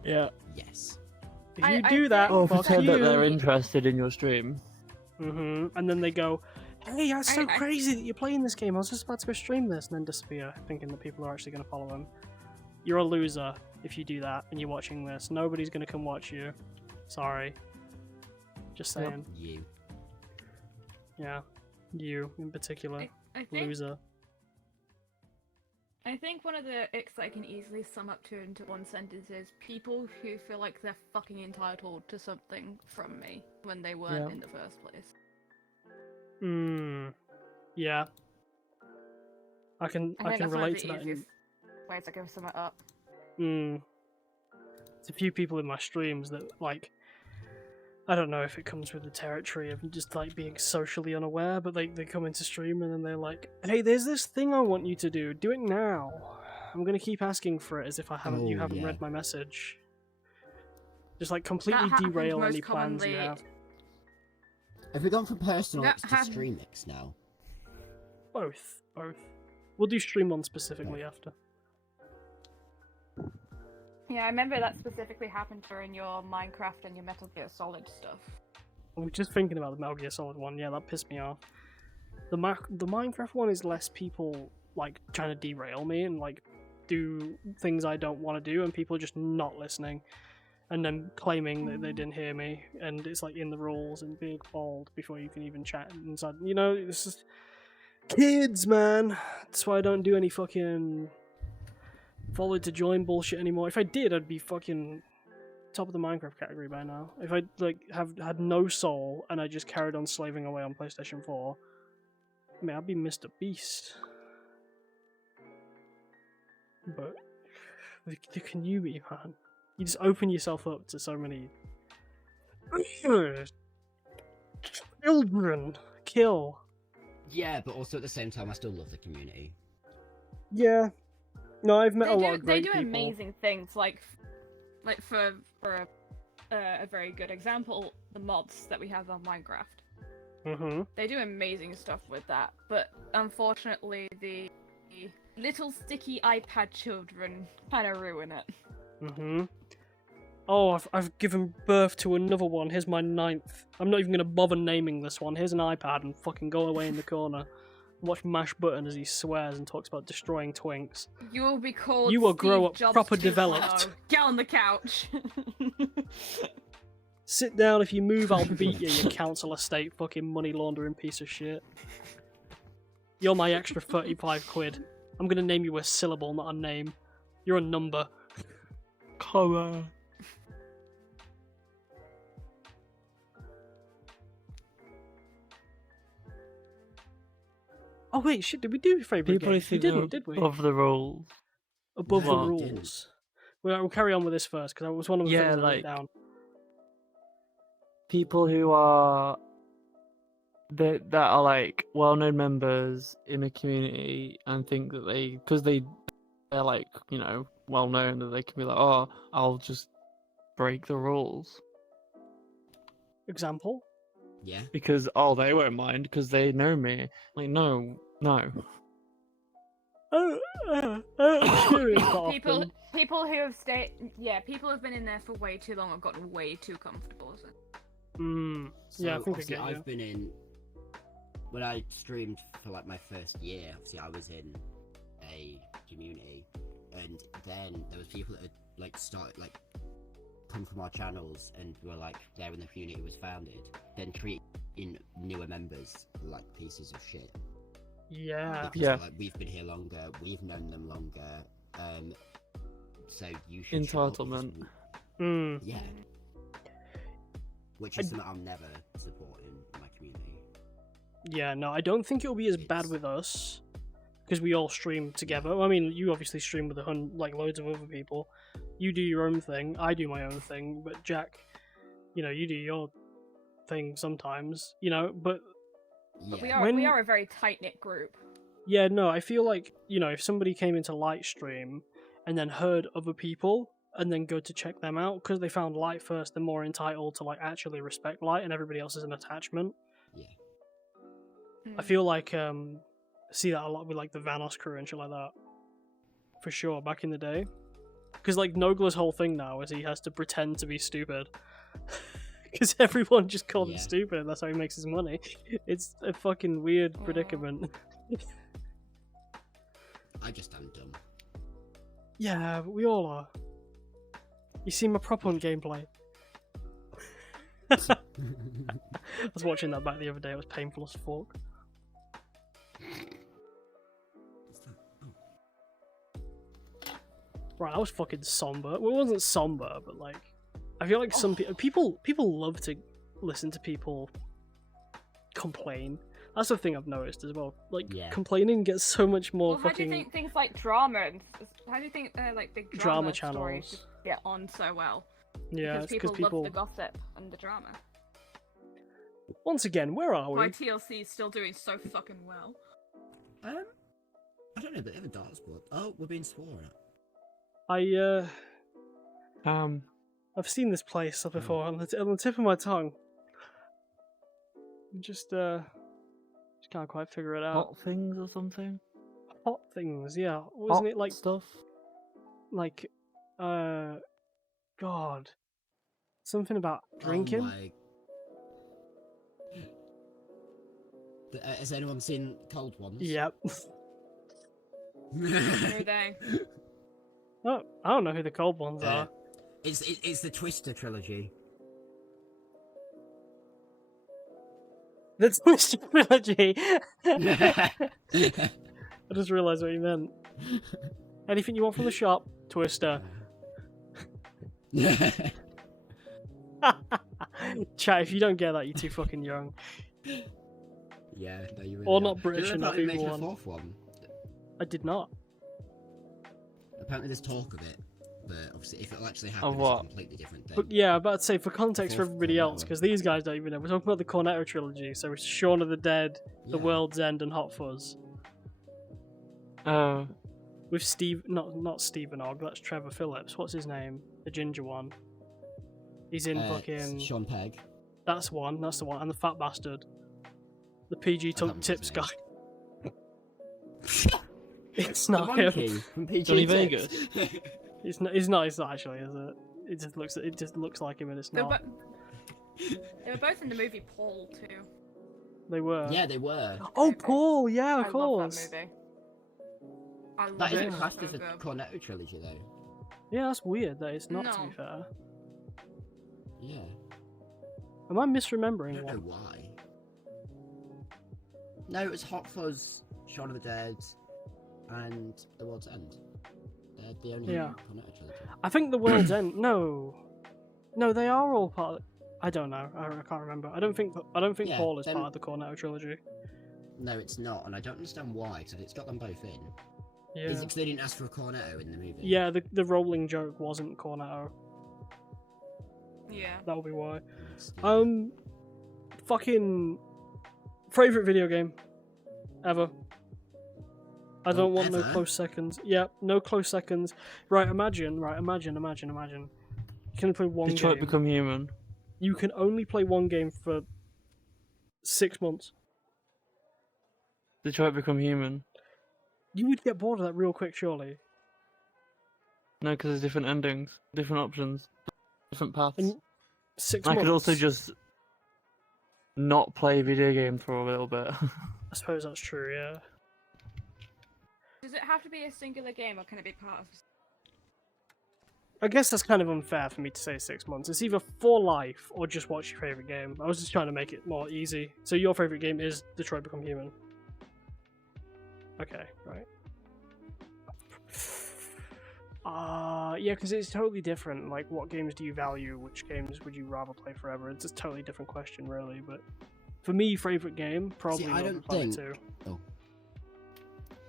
Yeah. Yes. If I you do that, Or fuck pretend you. that they're interested in your stream. And then they go, hey, that's so crazy that you're playing this game. I was just about to go stream this, and then disappear, thinking that people are actually going to follow them. You're a loser if you do that and you're watching this. Nobody's going to come watch you. Sorry. Just saying. You. Yeah. You, in particular. I think Loser. I think one of the icks I can easily sum up to into one sentence is people who feel like they're fucking entitled to something from me when they weren't in the first place. Yeah. I can relate to that. Ways to give something up. There's a few people in my streams that, like, I don't know if it comes with the territory of just, like, being socially unaware, but they come into stream and then they're like, hey, there's this thing I want you to do. Do it now. I'm going to keep asking for it as if you haven't read my message. Just, like, completely derail any plans you have. Have we gone from personal X to stream X now? Both. We'll do stream one specifically after. Yeah, I remember that specifically happened during your Minecraft and your Metal Gear Solid stuff. I was just thinking about the Metal Gear Solid one. Yeah, that pissed me off. The Minecraft one is less people like trying to derail me and like do things I don't want to do, and people just not listening. and then claiming that they didn't hear me, and it's like in the rules and big bold before you can even chat inside. You know, it's just kids, man. That's why I don't do any fucking follow to join bullshit anymore. If I did, I'd be fucking top of the Minecraft category by now. If I like have had no soul and I just carried on slaving away on PlayStation 4, I mean, I'd be Mr. Beast. But the community, man, you just open yourself up to so many children. Kill. Yeah, but also at the same time, I still love the community. Yeah. No, I've met a lot They of great do people. amazing things, like for a very good example, the mods that we have on Minecraft. Mm-hmm. They do amazing stuff with that, but unfortunately the little sticky iPad children kind of ruin it. Mm-hmm. Oh, I've given birth to another one. Here's my 9th. I'm not even going to bother naming this one. Here's an iPad and fucking go away in the corner. Watch Mash Button as he swears and talks about destroying twinks. You will be called You will Steve grow up Jobs proper 2.0. developed. Get on the couch. Sit down, if you move I'll beat you, you council estate fucking money laundering piece of shit. You're my extra 35 quid. I'm going to name you a syllable, not a name. You're a number. Comma. Oh wait, shit, did we do favourite People who game? We think didn't, they're did we? above the rules. Above the Well, rules. We'll carry on with this first, because that was one of the Yeah, things I wrote like- down. People who are that are like well-known members in a community and think that because they're like, you know, well-known, that they can be like, oh, I'll just break the rules Example? Yeah. because they won't mind because they know me. Like, no. People who have stayed, people who've been in there for way too long have gotten way too comfortable. So. So Yeah, I think I obviously get you. I've been in. When I streamed for like my first year, obviously I was in a community, and then there was people that had like started like come from our channels and were like there when the community was founded, then treating newer members like pieces of shit. Yeah. Because Yeah. like we've been here longer, we've known them longer, so you should show up because Entitlement. yeah. Which is something I'm never supporting in my community. Yeah, no, I don't think it'll be as bad It's- with us because we all stream together. I mean, you obviously stream with like loads of other people. You do your own thing, I do my own thing, but Jack, you know, you do your thing sometimes, you know, but But Yeah. we are a very tight knit group. yeah, no, I feel like, you know, if somebody came into Light stream and then heard other people and then go to check them out because they found Light first, they're more entitled to like actually respect Light and everybody else is an attachment. Yeah. I feel like see that a lot with like the Vanos crew and shit like that. For sure, back in the day. Because like Nogla's whole thing now is he has to pretend to be stupid. Because everyone just called him Yeah. stupid, that's how he makes his money. It's a fucking weird Aw. predicament. I just am dumb. Yeah, but we all are. You see my prop on gameplay. I was watching that back the other day, it was painful as fuck. What's that? Oh. Right, that was fucking somber. Well, it wasn't somber, but like, I feel like some people love to listen to people complain. That's the thing I've noticed as well. Like, Yeah. complaining gets so much more Well, how do fucking. you think things like drama and how do you think like big Drama stories channels. just get on so well? Yeah, Because it's because people. love the gossip and the drama. Once again, where are Why we? TLC is still doing so fucking well. I don't know, but they have a dark spot. Oh, we're being sworn at. I've seen this place before on the tip of my tongue. Just can't quite figure it out. Hot things or something. Hot things, yeah. Wasn't Hot it like stuff? like God, something about drinking? Oh my... Has anyone seen Cold Ones? Yep. Every day. Oh, I don't know who the cold ones are. It's the Twister trilogy. The Twister trilogy. Yeah. I just realised what you meant. Anything you want from the shop, Twister. Chat, if you don't get that, you're too fucking young. Yeah, no, you really Or are. not British Did they enough, apparently either make a one. fourth one? I did not. Apparently there's talk of it, but obviously if it'll actually happen, Of it's what? a completely different thing. But yeah, I'm about to say, for context for Fourth everybody else, Cornetto. because these guys don't even know, we're talking about the Cornetto trilogy, so it's Shaun of the Dead, The Yeah. World's End, and Hot Fuzz. Oh, With not Stephen Ogg, that's Trevor Phillips. What's his name? The ginger one. He's in fucking... Sean Pegg. That's the one, and the fat bastard. The PG can't remember tips his guy. name. It's The not monkey him. from PG Johnny Tips. Vegas? It's not actually, is it? It just looks like him and it's They were, not. they were both in the movie Paul too. They were. Yeah, they were. Oh, movie. Paul, yeah, I of love course. that movie. I love That it. isn't It's classed so as a good. Cornetto trilogy, though. Yeah, that's weird that it's not, to No. be fair. Yeah. Am I I misremembering don't know one? why. No, it was Hot Fuzz, Shaun of the Dead, and The World's End. They're the only Yeah. Cornetto trilogy. I think The World's End. No, they are all part. I don't know. I can't remember. I don't think Yeah, Paul is them- part of the Cornetto trilogy. No, it's not, and I don't understand why, because it's got them both in. Yeah. Is it because they didn't ask for a Cornetto in the movie? Yeah, the rolling joke wasn't Cornetto. Yeah. That would be why. It's- Fucking favorite video game ever. I don't want no ever? close seconds. Yeah, no close seconds. Right, imagine. You can play one Detroit game. Become Human. You can only play one game for 6 months. Detroit Become Human. You would get bored of that real quick, surely. No, because there's different endings, different options, different paths. And 6 I months. could also just not play video games for a little bit. I suppose that's true. Yeah. Does it have to be a singular game, or can it be part of? I guess that's kind of unfair for me to say 6 months. It's either for life or just watch your favorite game. I was just trying to make it more easy. So your favorite game is Detroit Become Human. Okay, right. Yeah, because it's totally different. Like, what games do you value? Which games would you rather play forever? It's a totally different question, really. But for me, favorite game probably I Little don't Planet think- 2.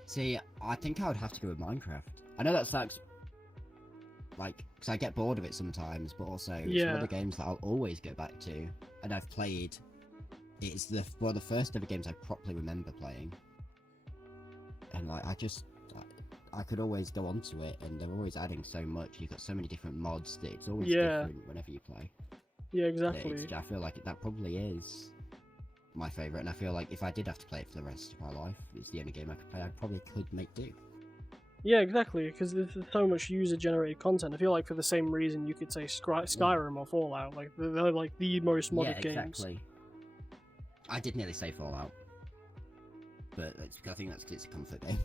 See, I think I would have to go with Minecraft. I know that sucks, like, because I get bored of it sometimes, but also it's one Yeah. of the games that I'll always go back to, and I've played. It's one of the first ever games I properly remember playing, and like I could always go onto it, and they're always adding so much. You've got so many different mods that it's always Yeah. different whenever you play. Yeah, That exactly. I feel like that probably is my favourite, and I feel like if I did have to play it for the rest of my life, it's the only game I could play. I probably could make do. Yeah, exactly, because there's so much user-generated content. I feel like for the same reason you could say Skyrim or Fallout, like they're like the most modded Yeah, games. exactly. I did nearly say Fallout, but I think that's 'cause it's a comfort game.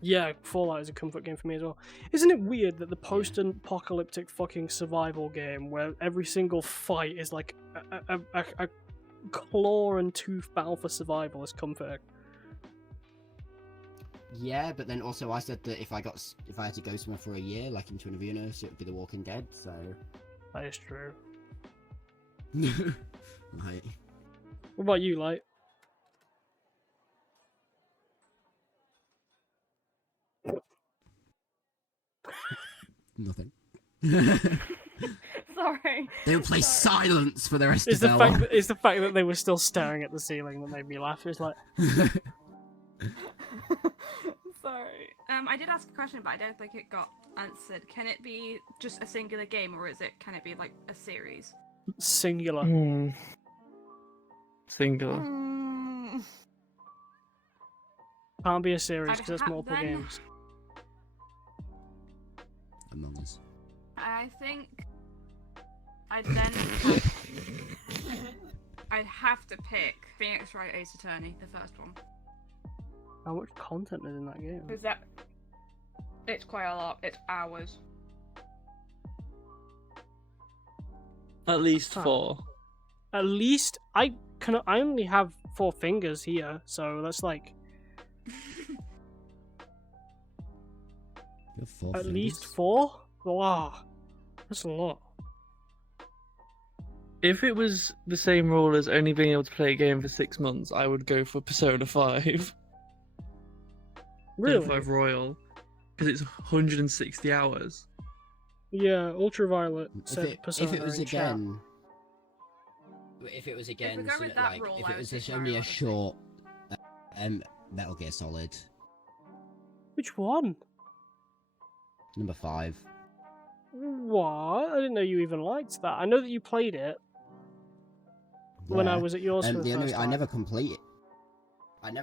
Yeah, Fallout is a comfort game for me as well. Isn't it weird that the post-apocalyptic fucking survival game, where every single fight is like a claw and tooth battle for survival, is comforting? Yeah, but then also I said that if I had to go somewhere for a year, like into another universe, it would be The Walking Dead. So. That is true. Right. What about you, Light? Nothing. Sorry. They would play Sorry. silence for the rest It's of the their fact life. that it's the fact that they were still staring at the ceiling that made me laugh. It's like, Sorry. I did ask a question, but I don't think it got answered. Can it be just a singular game, or can it be like a series? singular. Singular. Mm, Can't be a series I'd because there's ha- multiple then- games. Among Us. I think I'd have to pick Phoenix Wright Ace Attorney, the first one. How much content is in that game? is that? It's quite a lot. It's hours. At least Huh. 4. At least I only have 4 fingers here, so that's like You have 4 at fingers? least 4. Wow, that's a lot. If it was the same rule as only being able to play a game for 6 months, I would go for Persona 5. Really? Persona 5 Royal. Because it's 160 hours. Yeah, Ultraviolet said If Persona it was in chat. again, if it was again, go with that rule, if I it would was pick just only Mario a Odyssey. short, Metal Gear Solid, Which one? number 5. What? I didn't know you even liked that. I know that you played it when I Yeah. was at yours for the The only first I time. never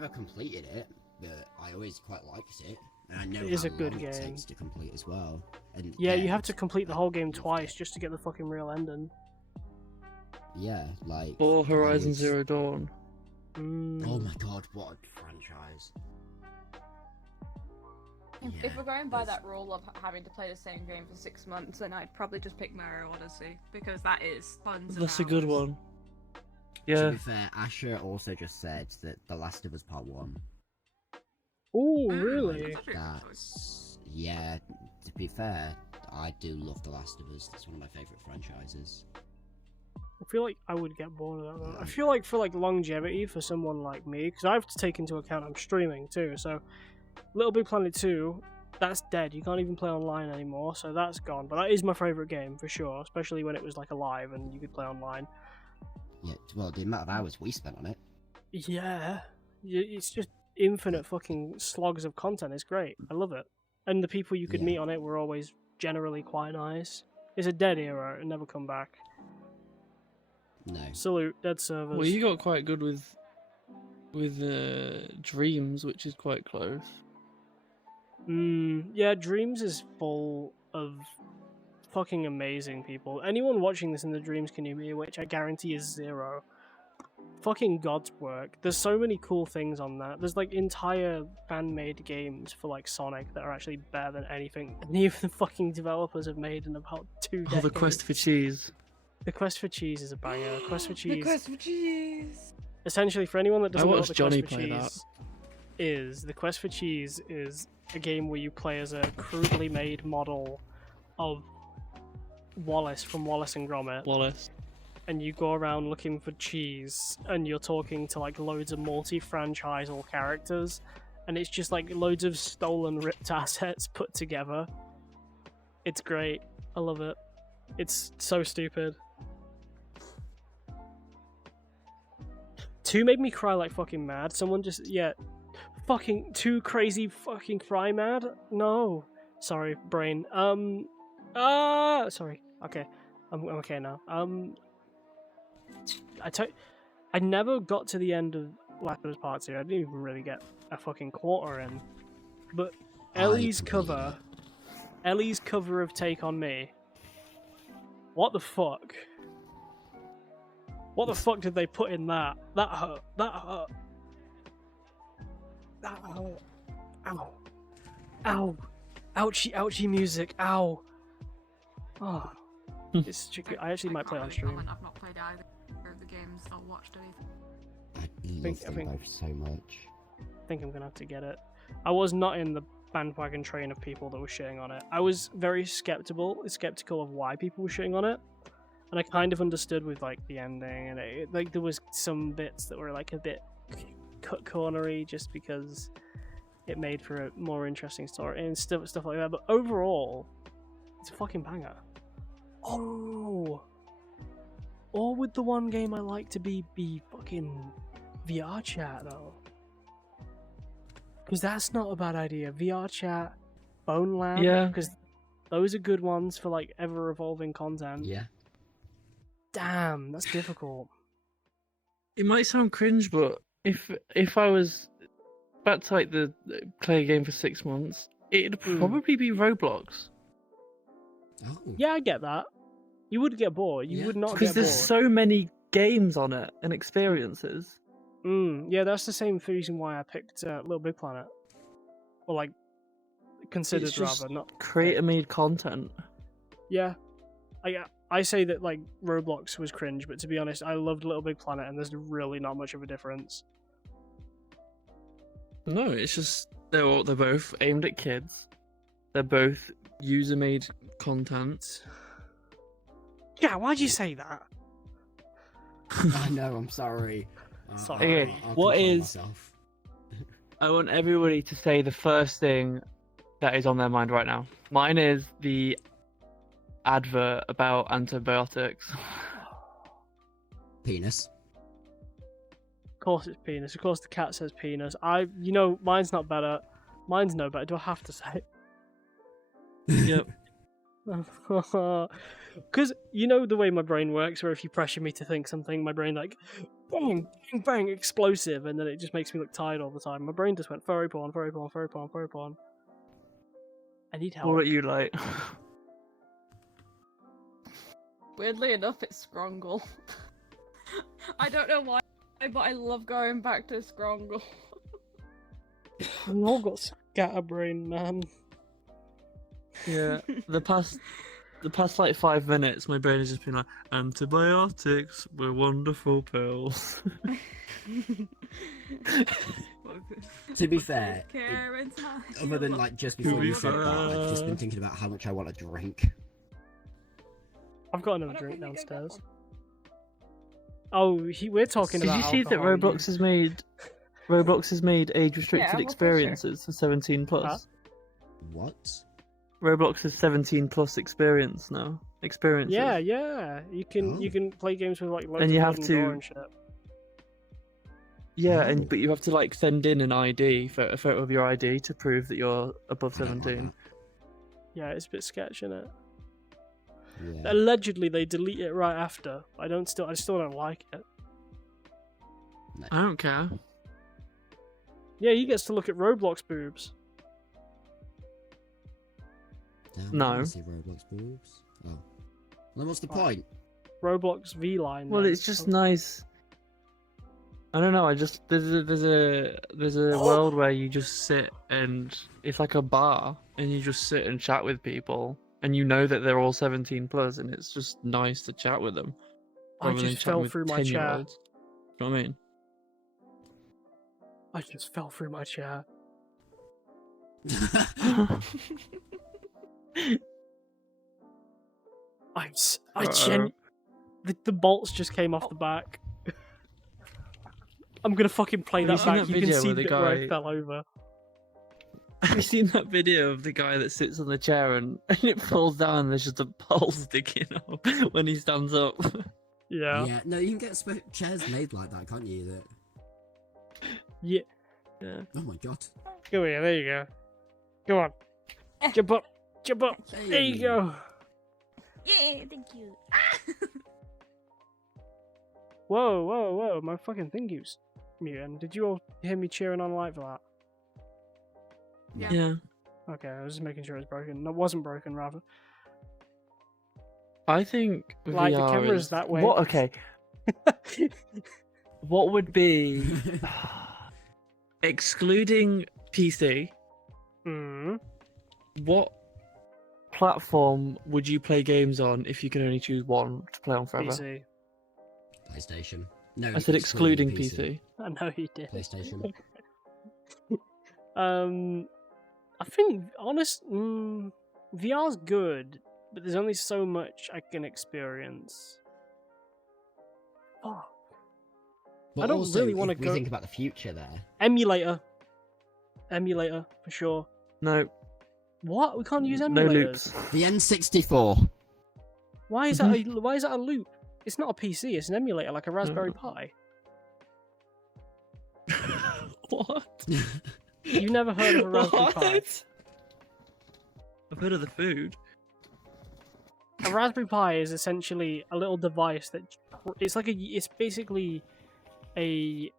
completed it, but I always quite liked it. And I know It is how a good long it game. takes to complete as well. And Yeah, you have to it's- complete the I whole game loved twice it. just to get the fucking real ending. Yeah, like Or I Horizon was- Zero Dawn. Mm. Oh my god, what a franchise! If Yeah, we're going by there's- that rule of having to play the same game for 6 months, then I'd probably just pick Mario Odyssey because that is tons of That's a good hours. one. To Yeah. be fair, Asher also just said that The Last of Us Part 1. Oh, Mm. really? That's actually a good choice. That's yeah. To be fair, I do love The Last of Us. That's one of my favorite franchises. I feel like I would get bored of that though. I feel like for like longevity for someone like me, because I have to take into account I'm streaming too. So, Little Big Planet 2, that's dead. You can't even play online anymore, so that's gone. But that is my favorite game for sure, especially when it was like alive and you could play online. Yeah, well, the amount of hours we spent on it. Yeah, it's just infinite fucking slogs of content. It's great. I love it. And the people you could Yeah. meet on it were always generally quite nice. It's a dead era. It'll never come back. No. Salute, dead servers. Well, you got quite good with Dreams, which is quite close. Yeah, Dreams is full of fucking amazing people. Anyone watching this in the Dreams community, which I guarantee is 0, fucking God's work. There's so many cool things on that. There's like entire fan-made games for like Sonic that are actually better than anything any of the fucking developers have made in about 2 decades. Oh, the Quest for Cheese. The Quest for Cheese is a banger. Quest for Cheese. for cheese. Essentially, for anyone that doesn't know what watched the Johnny Quest for play that. Cheese is, the Quest for Cheese is a game where you play as a crudely made model of Wallace from Wallace and Gromit, Wallace. and you go around looking for cheese, and you're talking to like loads of multi-franchisal characters, and it's just like loads of stolen, ripped assets put together. It's great. I love it. It's so stupid. 2 made me cry like fucking mad. Someone just, fucking 2 crazy fucking cry mad? No. Sorry, brain. Sorry. Okay. I'm okay now. I never got to the end of Last of Us Part 2. I didn't even really get a fucking quarter in. But Ellie's completed cover of Take On Me. What the fuck? What the fuck did they put in that? That hurt. That hurt. That hurt. Ow. Ow. Ouchie, ouchie music. Ow. Oh. I actually might play it on stream. I've not played either of the games or watched anything. I love them both so much. I think I'm gonna have to get it. I was not in the bandwagon train of people that were shitting on it. I was very skeptical of why people were shitting on it, and I kind of understood with like the ending, and like there was some bits that were like a bit cut cornery just because it made for a more interesting story and stuff like that. But overall, it's a fucking banger. Oh, or would the one game I like to be fucking VR chat though? Because that's not a bad idea. VR chat, Bone Lab, Yeah. because those are good ones for like ever evolving content. Yeah. Damn, that's difficult. It might sound cringe, but if I was about to like play a game for 6 months, it'd probably be Roblox. Oh. Yeah, I get that. You would get bored. You Yeah. would not Because get there's bored. so many games on it and experiences. Yeah, that's the same reason why I picked Little Big Planet. Or like, considered It's just rather, not... Creator made content. Yeah. I say that like Roblox was cringe, but to be honest, I loved Little Big Planet, and there's really not much of a difference. No, it's just they're both aimed at kids. They're both user-made content. Yeah, why'd you say that? I know. I'm sorry. Sorry. Okay, I'll what control is- myself. I want everybody to say the first thing that is on their mind right now. Mine is the advert about antibiotics. Penis. Of course it's penis. Of course the cat says penis. Mine's not better. Mine's no better. Do I have to say Yep. it? Because you know the way my brain works, where if you pressure me to think something, my brain like, bang, bang, bang, explosive, and then it just makes me look tired all the time. My brain just went furry porn, furry porn, furry porn, furry porn. I need help. What are you like? Weirdly enough, it's Scrongle. I don't know why, but I love going back to Scrongle. We've all got scatterbrain, man. Yeah. The past like 5 minutes, my brain has just been like, antibiotics were wonderful pills. To be fair, Care inside other than your like just To before be you said that, I've just been fair. thinking about how much I want to drink. I've got I another don't drink think you get that downstairs. one. Oh, we're talking Did about you see that alcohol, Roblox has made age-restricted Yeah, well, for sure. experiences for 17 plus? Huh? What? Roblox has 17 plus experiences. Yeah, you Oh. can play games with like loads And of you blood have and to- gore and shit. Yeah, Oh. but you have to like send in an ID, a photo of your ID to prove that you're above I don't like 17. Yeah, it's a bit sketch, isn't it? that. Yeah. Allegedly, they delete it right after. I still don't like it. I don't care. Yeah, he gets to look at Roblox boobs. Damn, I No. wanna see Roblox boobs. Oh. Well, then what's the Oh. point? Roblox V-line. Well, then. it's just Oh, nice. I don't know. There's a world where you just sit and it's like a bar, and you just sit and chat with people, and you know that they're all 17 plus, and it's just nice to chat with them. I rather than just chatting fell with through my chair. 10-year-olds. You know what I mean? I just fell through my chair. Uh-oh. The bolts just came off the back. I'm gonna fucking play Have you that seen back. that You can video see where the the bit where I guy- fell over. Have you seen that video of the guy that sits on the chair and it falls down and there's just a pole sticking up when he stands up? Yeah. Yeah, no, you can get chairs made like that, can't you? Yeah. Yeah. Oh my god. Go here. There you go. Go on. Jump up. Jump up. There you Hey. go. Yeah, thank you. Whoa, whoa, whoa. My fucking thing keeps muting. Did you all hear me cheering on light for that? Yeah. Yeah. Okay, I was just making sure it's broken. No, it wasn't broken, rather. I think Like, the VR camera's is... that way. What? Okay. What would be excluding PC? Mm. What platform would you play games on if you could only choose one to play on forever? PC. PlayStation. No, I said excluding PC. I know you did. PlayStation. I think VR's good, but there's only so much I can experience. Oh, But I don't also, really wanna if we go- think about the future there. emulator for sure. No. What? We can't use emulators. No loops. The N64. Why is that? Why is that a loop? It's not a PC. It's an emulator, like a Raspberry Pi. What? You never heard of a Raspberry Pi? What? I've heard of the food. A Raspberry Pi is essentially a little device that it's basically it's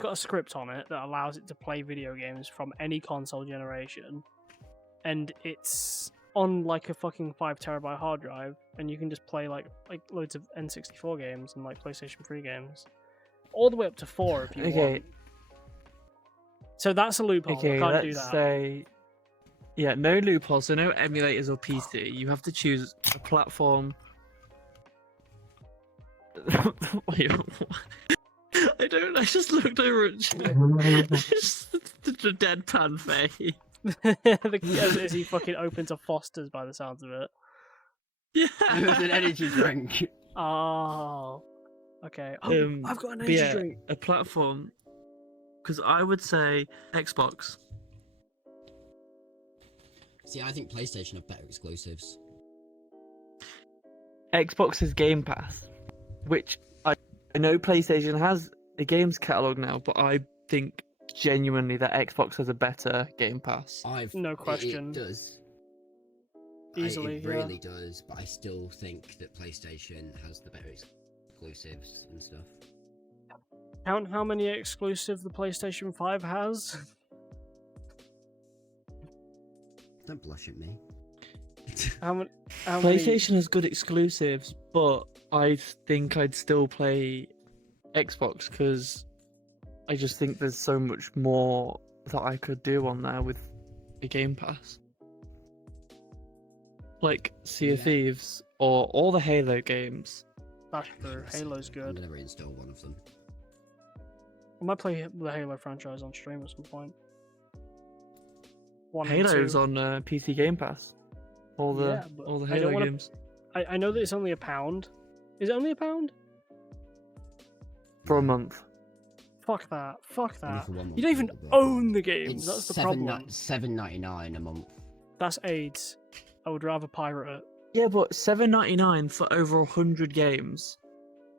got a script on it that allows it to play video games from any console generation, and it's on like a fucking 5 terabyte hard drive, and you can just play like loads of N64 games and like PlayStation 3 games, all the way up to 4 if you Okay. want. So that's a loophole. Okay, I can't do let's that. say Yeah, no loopholes, so no emulators or PC. You have to choose a platform. Wait, I don't. I just looked over at just the deadpan face. As he fucking opens a Foster's by the sounds of it. It was an Yeah. energy drink. Oh. Okay. Oh, I've got an but energy yeah, drink. a platform. Because I would say Xbox. See, I think PlayStation have better exclusives. Xbox's Game Pass, which I know PlayStation has a games catalog now, but I think genuinely that Xbox has a better Game Pass. No question. It does. Easily, It yeah. really does, but I still think that PlayStation has the better exclusives and stuff. Count how many exclusive the PlayStation 5 has. Don't blush at me. How many? How many? PlayStation has good exclusives, but I think I'd still play Xbox because I just think there's so much more that I could do on there with a Game Pass. Like Sea of Yeah. Thieves or all the Halo games. That's true. Halo's I'm good. gonna reinstall one of them. I might play the Halo franchise on stream at some point. 1 and Halo's 2. on PC Game Pass. All the Yeah, but I don't Halo wanna- games I know that it's only £1. Is it only £1? for a month. Fuck that. Fuck Only that. for 1 month, You don't even but own the games. It's That's the problem. $7.99 a month. That's AIDS. I would rather pirate it. Yeah, but $7.99 for over 100 games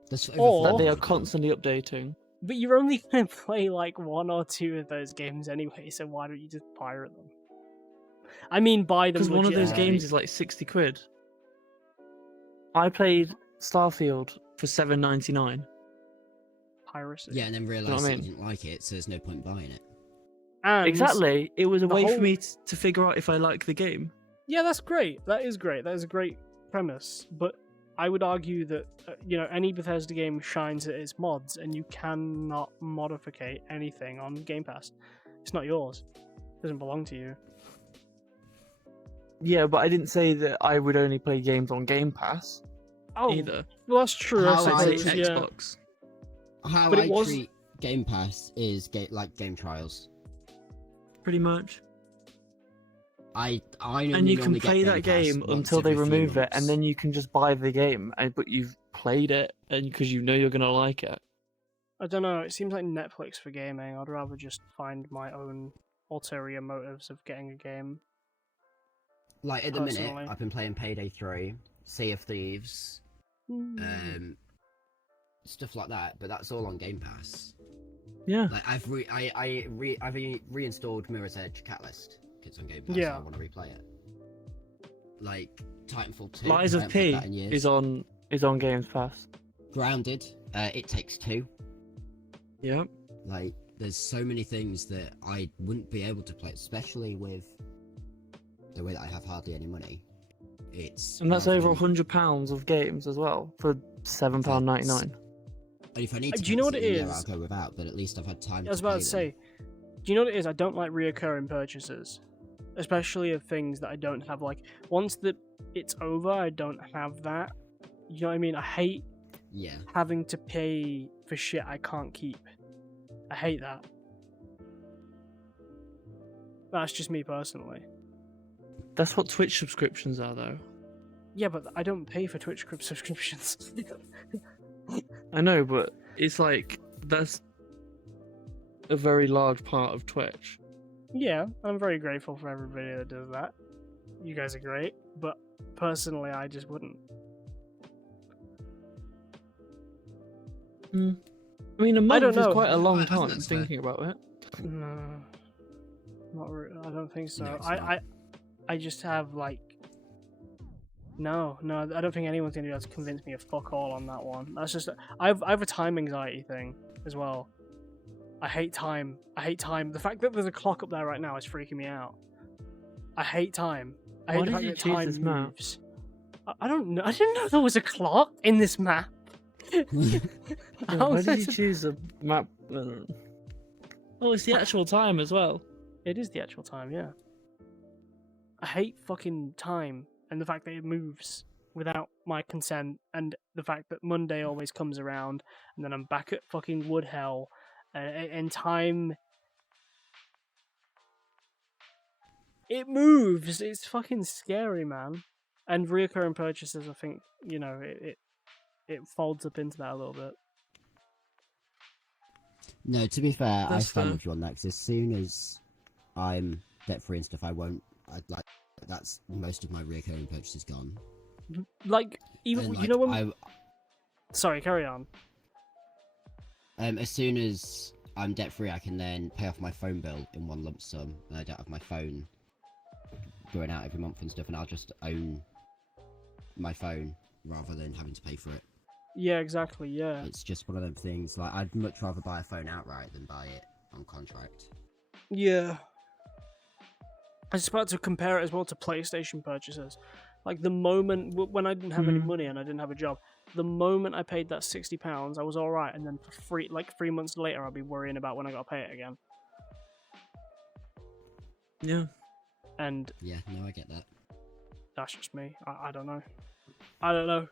That's over Or- that they are 400. constantly updating. But you're only going to play like 1 or 2 of those games anyway, so why don't you just pirate them? I mean, buy them Because one of those legitimately. games is like 60 quid. I played Starfield for $7.99. Piracy. Yeah, and then know realised what I that mean? you didn't like it, so there's no point buying it. And Exactly. It was a the way whole- for me to figure out if I like the game. Yeah, that's great. That is great. That is a great premise. But I would argue that any Bethesda game shines at its mods, and you cannot modify anything on Game Pass. It's not yours. It doesn't belong to you. Yeah, but I didn't say that I would only play games on Game Pass Oh, either. well, that's true. I How I I suppose, say treat yeah. Xbox. How But I it was- treat Game Pass is like game trials. Pretty much. I And you can normally get play that Pass game once until they every few remove it, and months. then you can just buy the game, but you've played it, and because you know you're gonna like it. I don't know. It seems like Netflix for gaming. I'd rather just find my own ulterior motives of getting a game. Like at the personally. minute, I've been playing Payday 3, Sea of Thieves, stuff like that. But that's all on Game Pass. Yeah. Like I've reinstalled Mirror's Edge Catalyst. It's on Game Pass. Yeah. So I want to replay it. Like Titanfall 2. Lies I of haven't played P that in years. is on Games Pass. Grounded. It Takes Two. Yep. Like there's so many things that I wouldn't be able to play, especially with the way that I have hardly any money. And that's over £100 of games as well for £7.99. If I need to Do you know what cancel it yeah, is? I'll go without, but at least I've had time I was to about play to them. say, do you know what it is? I don't like reoccurring purchases, especially of things that I don't have. Like once it's over, I don't have that. You know what I mean? I hate Yeah. having to pay for shit I can't keep. I hate that. That's just me personally. That's what Twitch subscriptions are, though. Yeah, but I don't pay for Twitch subscriptions. I know, but it's like that's a very large part of Twitch. Yeah, I'm very grateful for everybody that does that. You guys are great, but personally, I just wouldn't. I mean, a month don't is know. quite a long I think time that's fair. thinking about it. No, I don't think so. No, it's I not. I just have like. No, I don't think anyone's gonna be able to convince me of fuck all on that one. That's just I have a time anxiety thing as well. I hate time. The fact that there's a clock up there right now is freaking me out. I hate time. I Why hate the did fact you that choose time this map? moves. I don't know. I didn't know there was a clock in this map. How Why was did you this- choose a map? Oh, it's the actual time as well. It is the actual time, yeah. I hate fucking time and the fact that it moves without my consent, and the fact that Monday always comes around and then I'm back at fucking wood hell, and time. It moves. It's fucking scary, man. And reoccurring purchases, I think, you know, it folds up into that a little bit. No, to be fair, I That's stand fair. with you on that, because as soon as I'm debt-free and stuff, that's most of my recurring purchases gone. Like, even, And, you know when... I, Sorry, carry on. as soon as I'm debt-free, I can then pay off my phone bill in one lump sum, and I don't have my phone going out every month and stuff, and I'll just own my phone rather than having to pay for it. Yeah, exactly, yeah. It's just one of them things, like, I'd much rather buy a phone outright than buy it on contract. Yeah. I was about to compare it as well to PlayStation purchases. Like, the moment, when I didn't have any money and I didn't have a job, the moment I paid that £60, I was alright, and then for free, like 3 months later, I'll be worrying about when I gotta pay it again. Yeah. And Yeah, no, I get that. that's just me. I don't know. I don't know.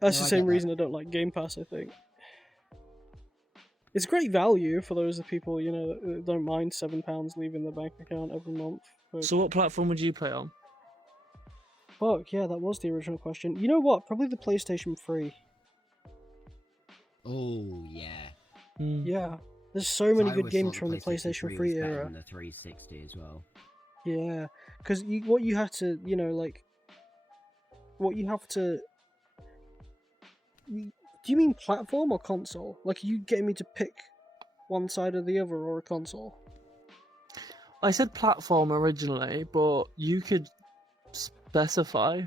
That's No, the I same get that. reason I don't like Game Pass, I think. It's great value for those people, you know, that don't mind £7 leaving their bank account every month. But So what platform would you play on? fuck, yeah, that was the original question. You know what? Probably the PlayStation 3. Oh, yeah. Yeah. There's so many I good always games thought from the PlayStation 3 was better era. than the 360 as well. Yeah. Because what you have to, you know, like... What you have to... Do you mean platform or console? Like, are you getting me to pick one side or the other, or a console? I said platform originally, but you could specify.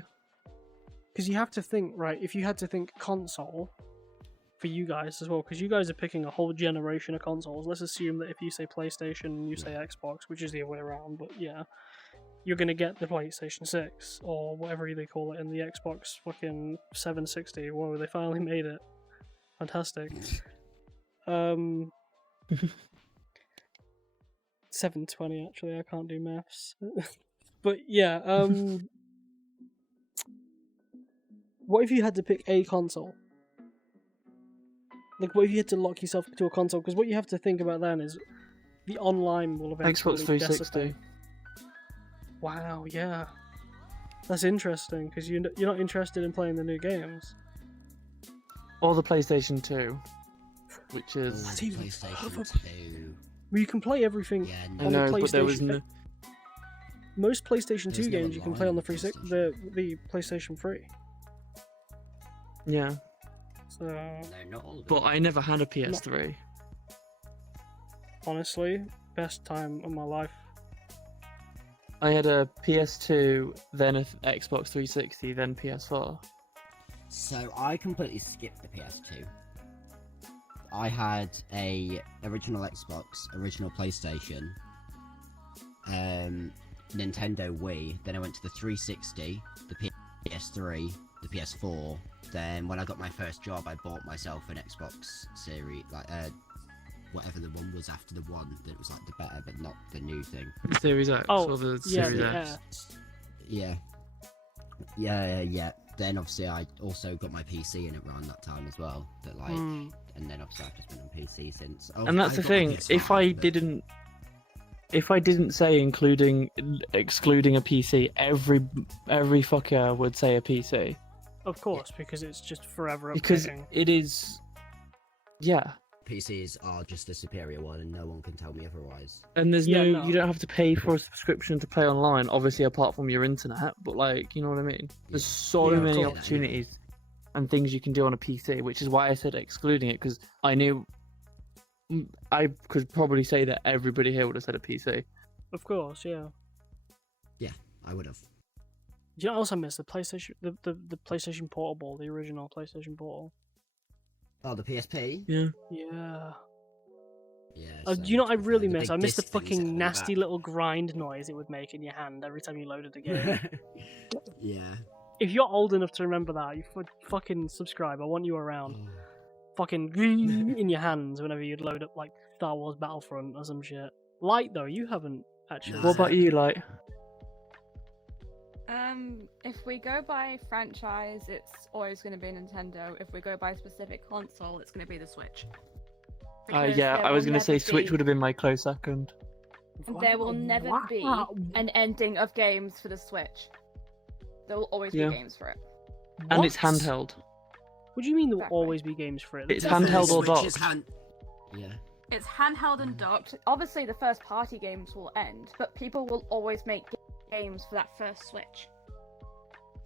Because you have to think, right, if you had to think console, for you guys as well, because you guys are picking a whole generation of consoles, let's assume that if you say PlayStation and you say Xbox, which is the other way around, but yeah, you're going to get the PlayStation 6, or whatever they call it, and the Xbox fucking 760. Whoa, they finally made it. Fantastic. 720, actually, I can't do maths. But yeah, what if you had to pick a console? Like, what if you had to lock yourself to a console? Because what you have to think about then is the online will eventually Xbox 360. dissipate. Wow, yeah. That's interesting, because you're not interested in playing the new games. Or the PlayStation 2, which is... That's even PlayStation further. 2. Well, you can play everything Yeah, I on know, the but there was PlayStation. no... Most PlayStation 2 There's no games you can play on the online 360, PlayStation. the PlayStation 3. Yeah. So, No, not all of But them. I never had a PS3. honestly, best time of my life. I had a PS2, then an Xbox 360, then PS4. So I completely skipped the PS2. I had a original Xbox, original PlayStation, Nintendo Wii. Then I went to the 360, the PS3, the PS4. Then when I got my first job, I bought myself an Xbox Series, like whatever the one was after the one that was like the better, but not the new thing. Series X Oh, or the yeah, Series the X. Yeah. Then obviously I also got my PC in around that time as well. That like, and then obviously I've just been on PC since. Oh, And that's the I got my thing. PS5, If I didn't say excluding a PC, every fucker would say a PC Of course, because it's just forever because updating. it is. Yeah, PCs are just the superior one, and no one can tell me otherwise. and there's Yeah, no, no. you don't have to pay for a subscription to play online. Obviously, apart from your internet, but like, you know what I mean. There's so Yeah, of many course. opportunities and things you can do on a PC, which is why I said excluding it, because I knew I could probably say that everybody here would have said a PC. Of course, yeah. Yeah, I would have. Do you know what else I miss? The PlayStation, the PlayStation Portable, the original PlayStation Portable. Oh, the PSP. Yeah. Yeah. Yeah. Do you know what I really the miss? big I miss the disc things at fucking the nasty back. little grind noise it would make in your hand every time you loaded the game. Yeah. If you're old enough to remember that, you fucking subscribe. I want you around. Oh. Fucking in your hands whenever you'd load up like Star Wars Battlefront or some shit. Light though, you haven't actually. Nah. What about you, like? If we go by franchise, it's always going to be Nintendo. If we go by specific console, it's going to be the Switch. Because Yeah, there I was will gonna say never Switch be- would have been my close second. There will never be Wow. an ending of games for the Switch. There will always Yeah. be games for it. And it's What? handheld. What do you mean there will Exactly. always be games for it? It's The handheld or Switch is docked. Yeah. It's handheld and docked. Obviously, the first party games will end, but people will always make games for that first Switch.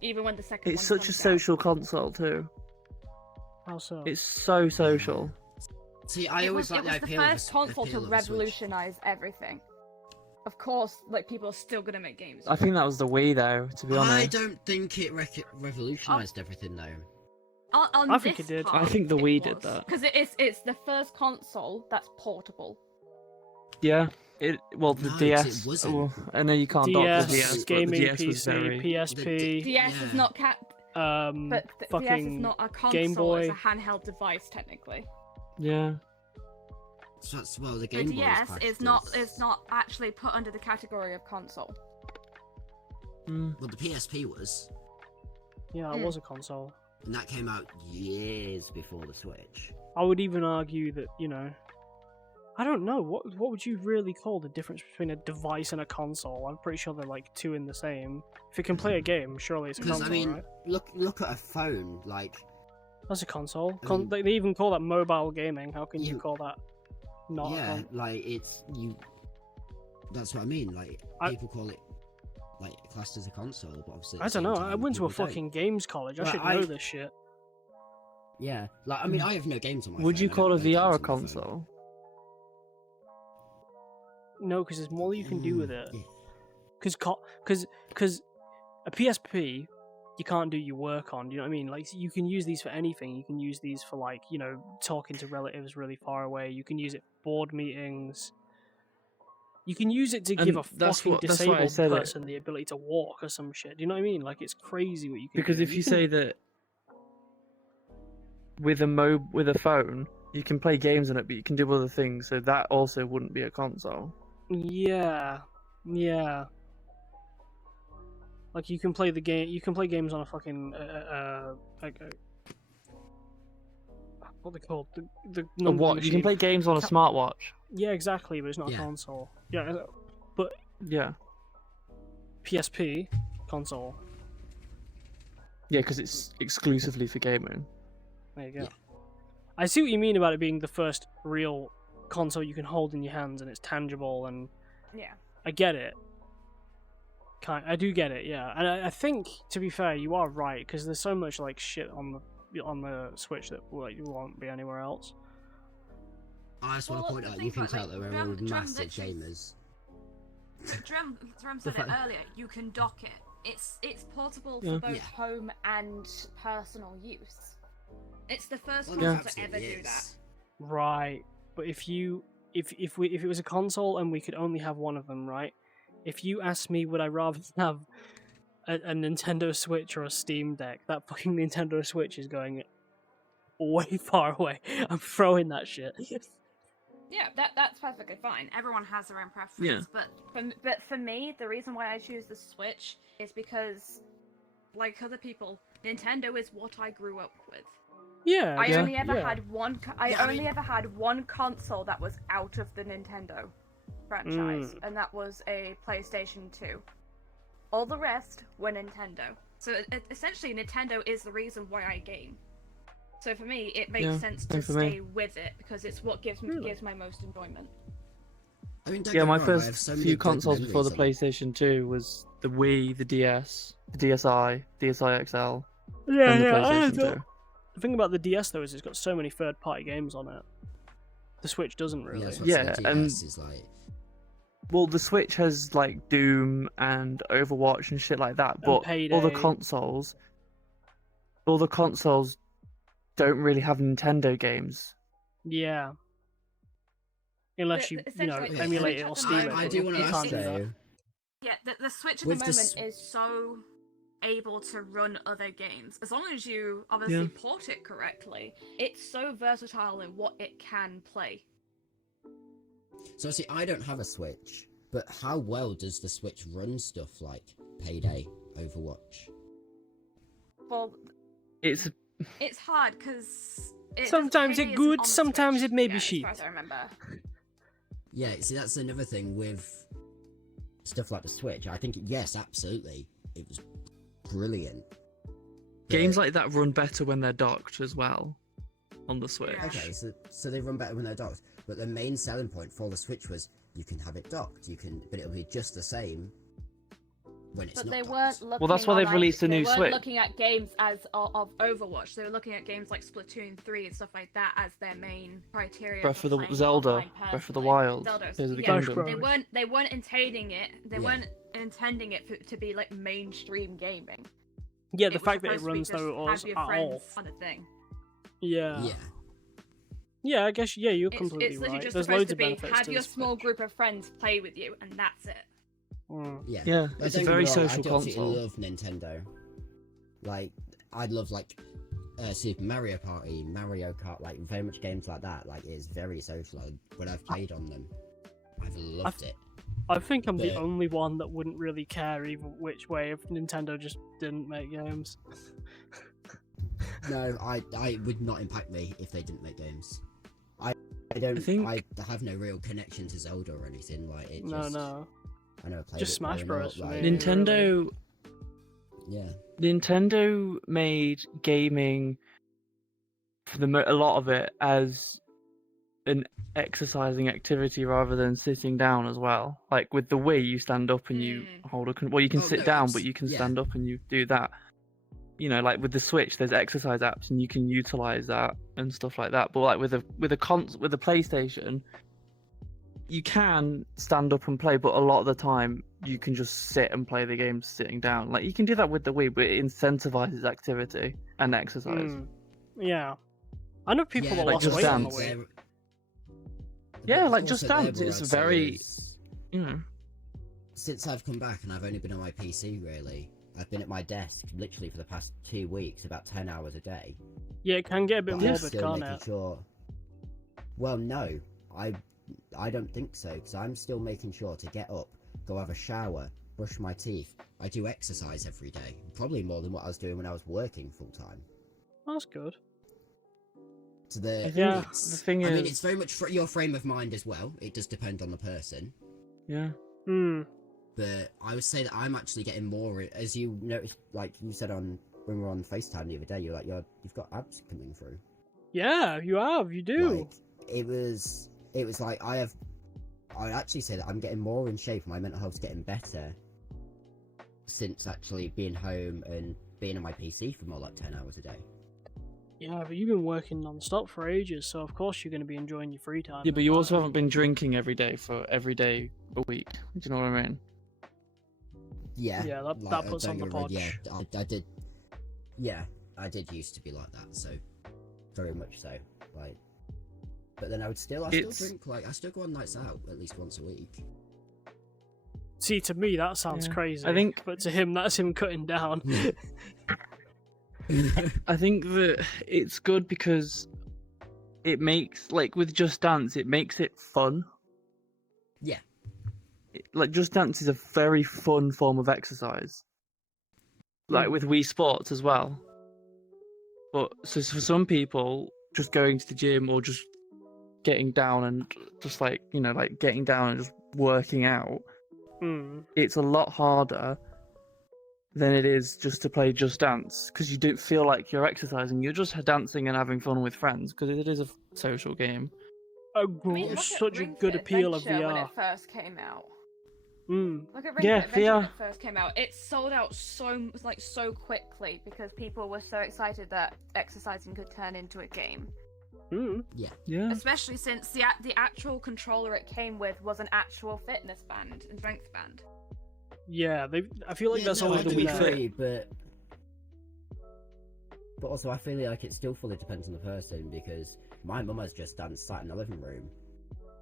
Even when the second It's one such a comes out. social console too. How so? It's so social. See, I It always was, like it the was the appeal of first a- console appeal to of a Switch. revolutionize everything. Of course, like people are still gonna make games. I think that was the Wii though, to be I honest. don't think it revolutionized everything though. On I think this it did. I think the Wii did that. because it's the first console that's portable. Yeah. The No, it DS. wasn't. Well, I know you can't dock the DS, DS, but the gaming DS was PC, very. PSP, DS is Yeah. not but DS is fucking not a console. Game Boy. It's a handheld device technically. Yeah. So that's, well, the The Game Boy DS was is not actually put under the category of console. Mm. Well, the PSP was, Yeah, it was a console. and that came out years before the Switch. I would even argue that, I don't know, what would you really call the difference between a device and a console? I'm pretty sure they're like two in the same. If it can play a game, surely it's a Because console, I mean, right? look at a phone. Like, That's a console. I mean- They even call that mobile gaming. How can you You- call that not a yeah, console? like it's you. That's what I mean. Like people call it like classed as a console, but obviously. at I the don't know. same I time, went to a people don't. fucking games college. I Well, should I- know this shit. Yeah, like I mean, I have no games on my phone. Would you I don't call a play VR a games on my phone. console? No, because there's more you can do with it. Yeah. Because a PSP, you can't do your work on. You know what I mean? Like you can use these for anything. You can use these for like talking to relatives really far away. You can use it for board meetings. You can use it to give And a that's fucking that's why I disabled said it. person the ability to walk or some shit. Do you know what I mean? Like it's crazy what you can Because do. if you can- say that with a phone, you can play games on it, but you can do other things, so that also wouldn't be a console. Yeah. Like you can play the game. You can play games on a fucking what they called the A number watch. You can machine. play games on a Ca- smartwatch. Yeah, exactly, but it's not a Yeah. console. Yeah, but Yeah. PSP console. Yeah, because it's exclusively for gaming. There you go. Yeah. I see what you mean about it being the first real console you can hold in your hands and it's tangible, and Yeah. I get it. I do get it, yeah. And I think, to be fair, you are right because there's so much like shit on the Switch that like won't be anywhere else. I just want Well, to point the out, thing you can about, tell like, that we're Drum- all Drum massive literally- gamers. Drum The said it fact- earlier. You can dock it. It's portable Yeah. for both. Both home and personal use. It's the first Well, console no, to ever absolutely do that. is. Right, but if it was a console and we could only have one of them, right? If you asked me, would I rather have a Nintendo Switch or a Steam Deck? That fucking Nintendo Switch is going way far away. I'm throwing that shit. Yeah, that's perfectly fine. Everyone has their own preference, but But for me, the reason why I choose the Switch is because like other people, Nintendo is what I grew up with. Yeah, I yeah, only ever yeah. had one. I Yeah, I only mean- ever had one console that was out of the Nintendo franchise, and that was a PlayStation 2. All the rest were Nintendo. So essentially, Nintendo is the reason why I game. So for me, it makes Yeah, sense same to for me. stay with it because it's what gives my most enjoyment. I mean, don't Yeah, get me my wrong, I have first so many few good consoles before the memories PlayStation 2 was the Wii, the DS, the DSi, DSi XL, Yeah, and the yeah. PlayStation 2. The thing about the DS though is it's got so many third-party games on it. The Switch doesn't of- really. Yeah, that's what Yeah, the and- DS is like. Well, the Switch has like Doom and Overwatch and shit like that, but all the Payday. consoles don't really have Nintendo games. Yeah. Unless But you essentially, emulate the it or Switch steal at the it. moment- I but do you want to can't ask do that. though. Yeah, the Switch at With the the moment is so able to run other games. As long as you obviously Yeah. port it correctly, it's so versatile in what it can play. So see, I don't have a Switch, but how well does the Switch run stuff like Payday Overwatch? Well, It's it's hard because Sometimes it's good, sometimes it may be shit. As far as I remember. Yeah, see, that's another thing with stuff like the Switch. I think, yes, absolutely, it was brilliant. games But- like that run better when they're docked as well on the Switch. Yeah. Okay, so they run better when they're docked, but the main selling point for the Switch was you can have it docked, but it'll be just the same when it's But not they docked. weren't looking. Well, that's why they've released a new They weren't Switch. looking at games as of Overwatch. They were looking at games like Splatoon 3 and stuff like that as their main criteria. Breath for of the playing Zelda, online Breath of the personally. Wild, Zelda, Tears of the yeah, Kingdom. They weren't intending it. They Yeah. weren't intending it to be like mainstream gaming. Yeah, the was fact that it supposed to be runs just though have us your at friends all. kind of thing. Yeah. Yeah. Yeah, I guess, yeah, you're It's completely literally right. just There's supposed loads to of be benefits have to your the small Switch. group of friends play with you, and that's it. Mm. Yeah. Yeah, But it's a don't get very me wrong, social I absolutely console. love Nintendo. Like, I'd love like Super Mario Party, Mario Kart, like very much games like that. Like, it's very social. When I've played on them, I've loved it. I think I'm the But- only one that wouldn't really care either which way if Nintendo just didn't make games. No, I would not impact me if they didn't make games. I don't. think- I have no real connection to Zelda or anything. Like, it No, just. no. I never played Just it Smash growing Bros. up, for like, me. Nintendo Yeah. Nintendo made gaming for a lot of it as an exercising activity rather than sitting down as well. Like with the Wii, you stand up and you hold a well, you can Oh, sit no, down, it's- but you can yeah. stand up and you do that. You know, like with the Switch, there's exercise apps and you can utilize that and stuff like that. But like with a PlayStation, you can stand up and play, but a lot of the time you can just sit and play the game sitting down. Like you can do that with the Wii, but it incentivizes activity and exercise. Mm. Yeah. I know people Yeah, that like lost Just weight on the Dance. Wii. Yeah, like Also Just there, Dance, what it's I'd say very- is, You know, since I've come back and I've only been on my PC, really, I've been at my desk literally for the past 2 weeks, about 10 hours a day. Yeah, it can get a bit But I'm morbid, still can't making it? sure. Well, no, I don't think so, because I'm still making sure to get up, go have a shower, brush my teeth. I do exercise every day, probably more than what I was doing when I was working full time. That's good. So the Yeah, it's, the thing I mean, is- it's very much for your frame of mind as well. It does depend on the person. yeah. Hmm. But I would say that I'm actually getting more, as you noticed, like you said when we were on FaceTime the other day, you're like, you've got abs coming through. Yeah, you do. Like, it was like I would actually say that I'm getting more in shape. My mental health's getting better since actually being home and being on my PC for more like 10 hours a day. Yeah, but you've been working non-stop for ages, so of course you're going to be enjoying your free time. Yeah, but you also haven't been drinking every day for every day a week. Do you know what I mean? Yeah. Yeah, that like, puts on don't the get me wrong, podge. Yeah, I did. Yeah, I did used to be like that, so very much so. Like, but then I still It's- drink. Like, I still go on nights out at least once a week. See, to me that sounds Yeah. crazy. I think- but to him, that's him cutting down. I think that it's good because it makes, like with Just Dance, it makes it fun. Yeah. Like Just Dance is a very fun form of exercise. Like with Wii Sports as well. But so for some people, just going to the gym or just getting down and just like, you know, like getting down and just working out, Hmm. it's a lot harder than it is just to play Just Dance because you don't feel like you're exercising. You're just dancing and having fun with friends because it is a social game. Agree. look at Such a Ring good Fit appeal of Adventure when VR. it first came out. Hmm. Look at Ring Yeah, Fit Adventure when VR. it first came out. It sold out so quickly because people were so excited that exercising could turn into a game. Hmm. Yeah. Especially since the actual controller it came with was an actual fitness band and strength band. Yeah, I feel like Yeah, that's no, always I the do Wii weak Fit. agree, but also I feel like it still fully depends on the person because my mum has Just Dance sat in the living room.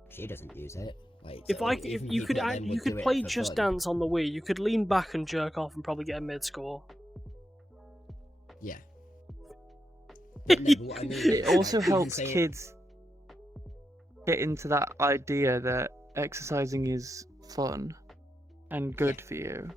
She doesn't use it. Like, If so if even you people could like them you would could do it play for Just fun. Dance on the Wii, you could lean back and jerk off and probably get a mid score. Yeah. But no, but what I mean It is, also like, even helps saying- kids get into that idea that exercising is fun and good for you.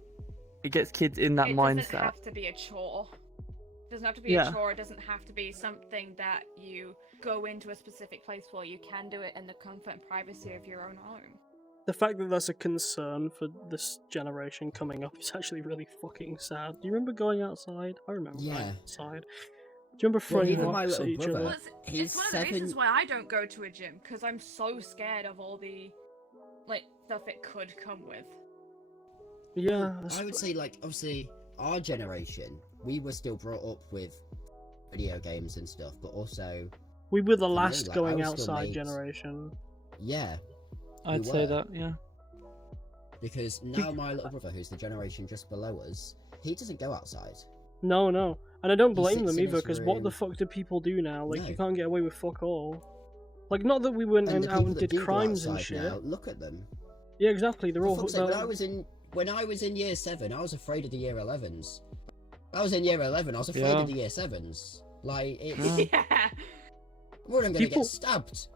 It gets kids in that it mindset. doesn't have to be a chore. It doesn't have to be Yeah. a chore. It doesn't have to be something that you go into a specific place for. You can do it in the comfort and privacy of your own home. The fact that that's a concern for this generation coming up is actually really fucking sad. Do you remember going outside? I remember going Yeah. outside. Do you remember Well, throwing even my rocks at little each brother- other? Well, He's it's one of the 7. reasons why I don't go to a gym, because I'm so scared of all the stuff it could come with. Yeah, I would say, like, obviously, our generation, we were still brought up with video games and stuff, but also, we were the me, last like, I going was still outside made- generation. yeah, I'd we say were. that, yeah. Because now my little brother, who's the generation just below us, he doesn't go outside. No, and I don't He blame sits them in either, his because what the room. fuck do people do now? Like, No. you can't get away with fuck all. Like, not that we went And the out people and that did do go crimes and outside shit. now, look at them. Yeah, exactly. They're For all fuck's sake, when I was in year 7, I was afraid of the year 11s. I was in year 11, I was afraid Yeah. of the year 7s. Like, it's... Yeah. Yeah. I'm worried I'm gonna People- get stabbed.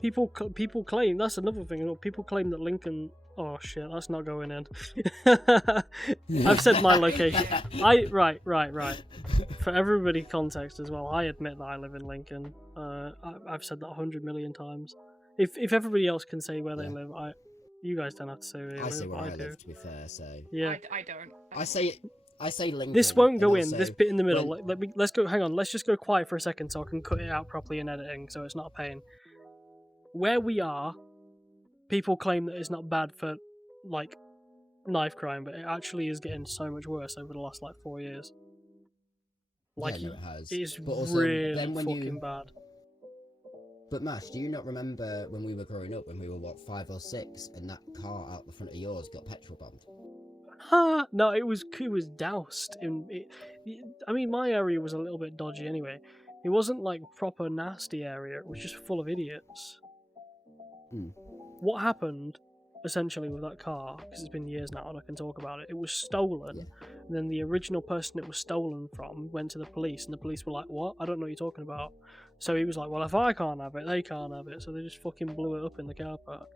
people claim, that's another thing. People claim that Lincoln. Oh shit, that's not going in. I've said my location. Right. For everybody context as well, I admit that I live in Lincoln. I've said that 100 million times. If everybody else can say where they Yeah. live, you guys don't have to say where you I live. say where I do. live, to be fair, so... Yeah. I don't. I say Lincoln. This won't go and in. also This bit in the middle. when- Let's go. Hang on. Let's just go quiet for a second so I can cut it out properly in editing, so it's not a pain. Where we are, people claim that it's not bad for like knife crime, but it actually is getting so much worse over the last 4 years. Like, yeah, no, it has. it's But also, really then when fucking you... bad. But Mash, do you not remember when we were growing up, when we were, what, 5 or 6, and that car out the front of yours got petrol bombed? No, it was doused I mean, my area was a little bit dodgy anyway. It wasn't like proper nasty area. It was just full of idiots. Hmm. What happened essentially with that car, because it's been years now and I can talk about it, it was stolen. Yeah. And then the original person it was stolen from went to the police, and the police were like, "What? I don't know what you're talking about." So he was like, "Well, if I can't have it, they can't have it." So they just fucking blew it up in the car park.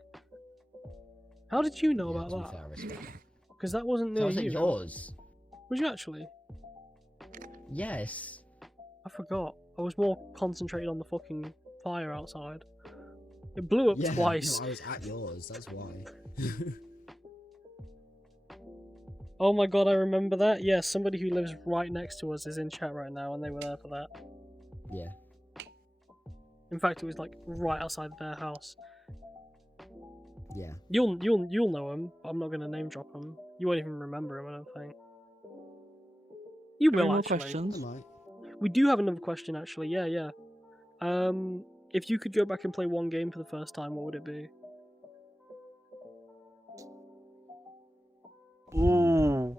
How did you know Yeah, about to be that? fair, I respect. Because that wasn't So near was it you. yours? Was you actually? Yes. I forgot. I was more concentrated on the fucking fire outside. It blew up Yeah, twice. no, I was at yours, that's why. Oh my god, I remember that. Yeah, somebody who lives right next to us is in chat right now, and they were there for that. Yeah. In fact, it was like right outside their house. Yeah. You'll know him. I'm not gonna name drop him. You won't even remember him, I don't think. You Any will more actually. questions? I might. We do have another question actually. Yeah. If you could go back and play one game for the first time, what would it be? Ooh.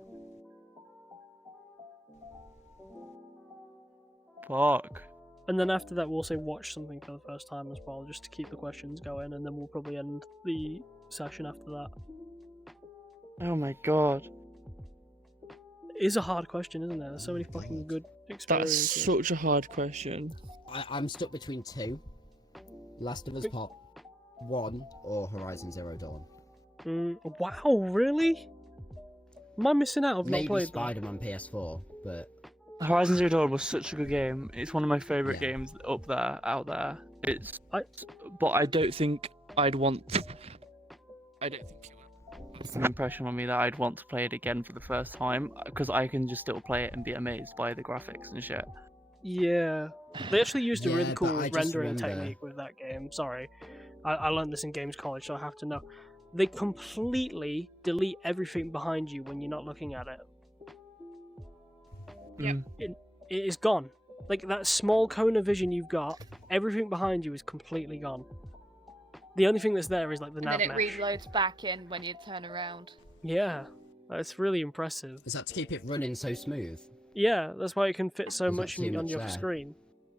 Fuck. And then after that, we'll say watch something for the first time as well, just to keep the questions going, and then we'll probably end the session after that. Oh my god. It is a hard question, isn't there? There's so many fucking good That's experiences. such a hard question. I'm stuck between 2. Last of Us Part 1 or Horizon Zero Dawn. Wow, really? Am I missing out? I've not Maybe played that. Spider-Man PS4, but Horizon Zero Dawn was such a good game. It's one of my favourite Yeah. games out there. I- But I don't think I'd want. I don't think it's an impression on me that I'd want to play it again for the first time, because I can just still play it and be amazed by the graphics and shit. Yeah. They actually used a Yeah, really but cool I just rendering remember- technique with that game. Sorry. I learned this in games college, so I have to know. They completely delete everything behind you when you're not looking at it. Yep. Mm. It is gone. Like, that small cone of vision you've got, everything behind you is completely gone. The only thing that's there is, like, the And nav then it mesh. reloads back in when you turn around. Yeah. That's really impressive. is that to keep it running so smooth? Yeah, that's why it can fit so There's not much too on much your there. screen.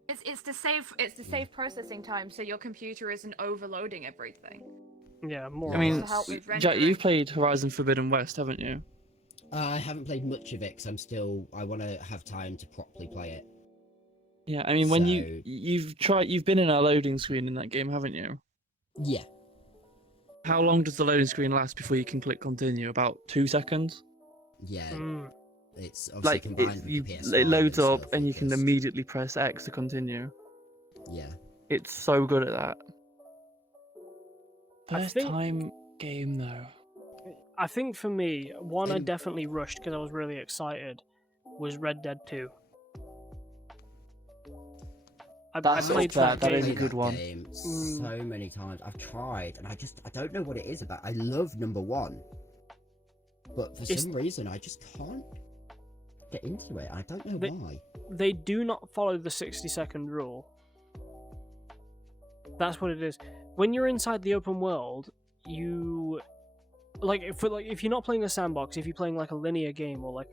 It's to save processing time, so your computer isn't overloading everything. Yeah, more I or mean, less. help with Jack, rendering. you've played Horizon Forbidden West, haven't you? I haven't played much of it because I want to have time to properly play it. Yeah, I mean, when So- you've been in a loading screen in that game, haven't you? Yeah. How long does the loading screen last before you can click continue? About 2 seconds? Yeah, Mm. it's obviously Like combined with you, the PS5 it loads and up stuff, and it you can just- immediately press X to continue. Yeah. It's so good at that. I First think- time game though. I think for me, one I In- definitely rushed because I was really excited was Red Dead 2. I That's played fair, that game. is a good one. Game Mm. so many times. I've tried, and I don't know what it is about. I love number one, but for It's- some reason I just can't get into it. I don't know why. They do not follow the 60-second rule. That's what it is. When you're inside the open world, you if you're not playing a sandbox, if you're playing like a linear game or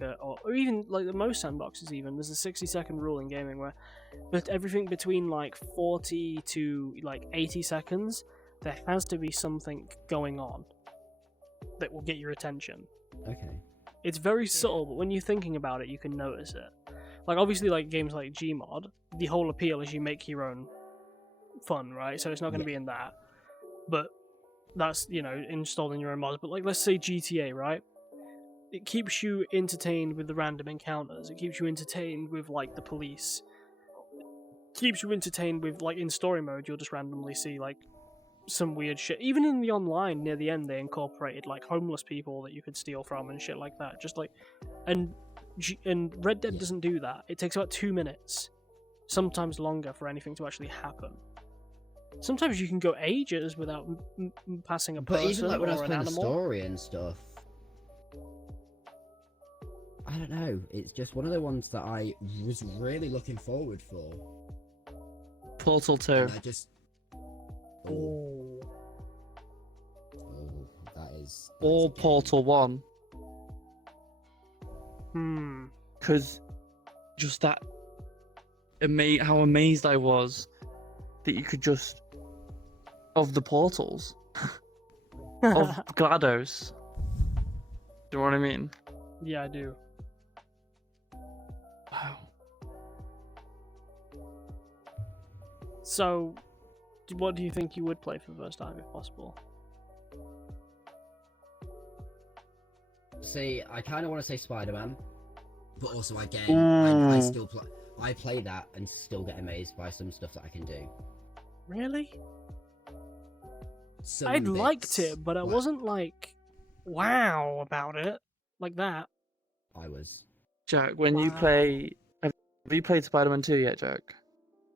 even like the most sandboxes, even there's a 60-second rule in gaming where, but everything between like 40 to like 80 seconds, there has to be something going on that will get your attention. Okay. It's very subtle, but when you're thinking about it, you can notice it. Like obviously, like games like Gmod, the whole appeal is you make your own fun, right? So it's not going to be in that, but that's installed in your own mods. But like let's say GTA, right? It keeps you entertained with the random encounters. It keeps you entertained with like the police. It keeps you entertained with like in story mode, you'll just randomly see like some weird shit. Even in the online near the end, they incorporated like homeless people that you could steal from and shit like that. Just like, and Red Dead doesn't do that. It takes about 2 minutes, sometimes longer, for anything to actually happen. Sometimes you can go ages without passing a person But even like when I was or an playing the animal. story and stuff, I don't know. It's just one of the ones that I was really looking forward for. Portal 2. And I just. Oh. That is. Or Portal 1. Hmm. Because just that. How amazed I was that you could just. Of the portals. Of GLaDOS. Do you know what I mean? Yeah, I do. Wow. So, what do you think you would play for the first time, if possible? See, I kind of want to say Spider-Man, but also again, I Ooh. still play. I play that and still get amazed by some stuff that I can do. Really? Some I'd bits, liked it, but I like, wasn't like, wow about it, like that. I was. Jack, when you Wow. play. Have you played Spider-Man 2 yet, Jack?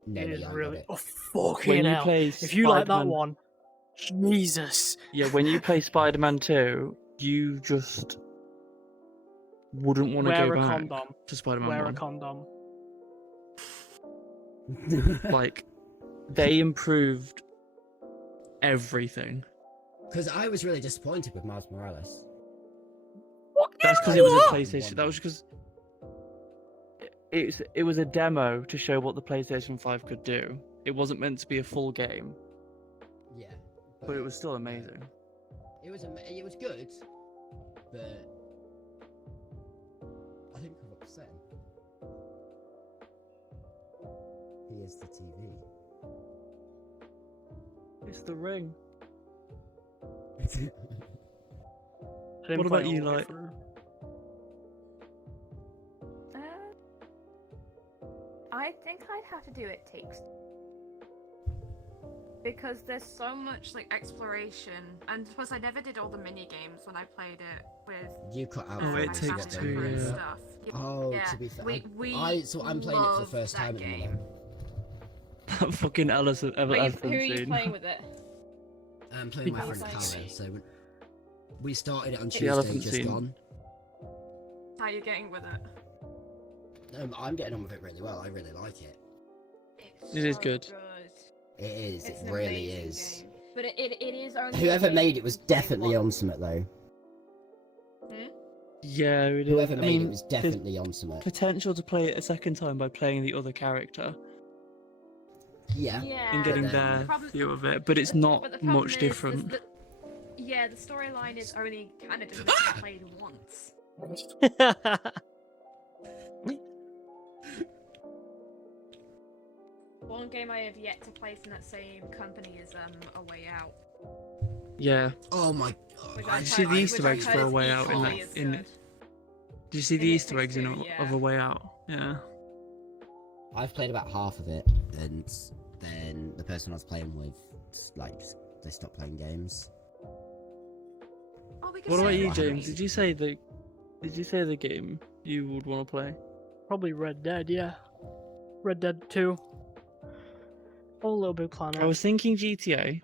No, It no, is yeah, I got really. it. Oh, fucking When you hell. play If you like that Spider-Man- one, Jesus. Yeah, when you play Spider-Man 2, you just wouldn't want to Wear go a back condom. to Spider-Man Wear 1. a condom. Like, they improved everything. Because I was really disappointed with Miles Morales. That's because it was a What? PlayStation. That was because it was a demo to show what the PlayStation 5 could do. It wasn't meant to be a full game, Yeah. but it was still amazing. It was good, but I think I've upset him. He is the TV. It's the ring. I didn't What play about all you, the way like- through. I think I'd have to do It Takes because there's so much like exploration, and plus I never did all the mini games when I played it with. You cut out. Oh, for It me Takes what they Two, were. and yeah. stuff. Oh, yeah. to be fair, we I'm playing it for the first love time that at the game. minute. That fucking Ellison Who are you scene. playing with it? I'm playing with my Elephant friend scene. Callum, so we started it on The Tuesday, elephant just scene. gone. How are you getting with it? I'm getting on with it really well. I really like it. It's It is so good. It is. It's It an really amazing is. game. But it is only. Whoever amazing made it was from day definitely one. on something though. Yeah, it is. Whoever I made mean, it was there's definitely on something. potential to play it a second time by playing the other character Yeah. Yeah. and getting then- their The problem- view of it, but it's The- not but the problem much is, different. Yeah, the storyline is only kind of just played once. One game I have yet to play from that same company is A Way Out. Yeah. Oh my. Which I I've see heard- the which Easter I've eggs heard for A is Way Out in equally that- as in good. Did you see the In it Easter eggs in too, of yeah. A Way Out? Yeah. I've played about half of it, and then the person I was playing with, like, they stopped playing games. Oh, we could What about say you, I haven't James? actually Did you say the game you would want to play? Probably Red Dead, yeah. Red Dead 2. Or Little Big Planet. I was thinking GTA,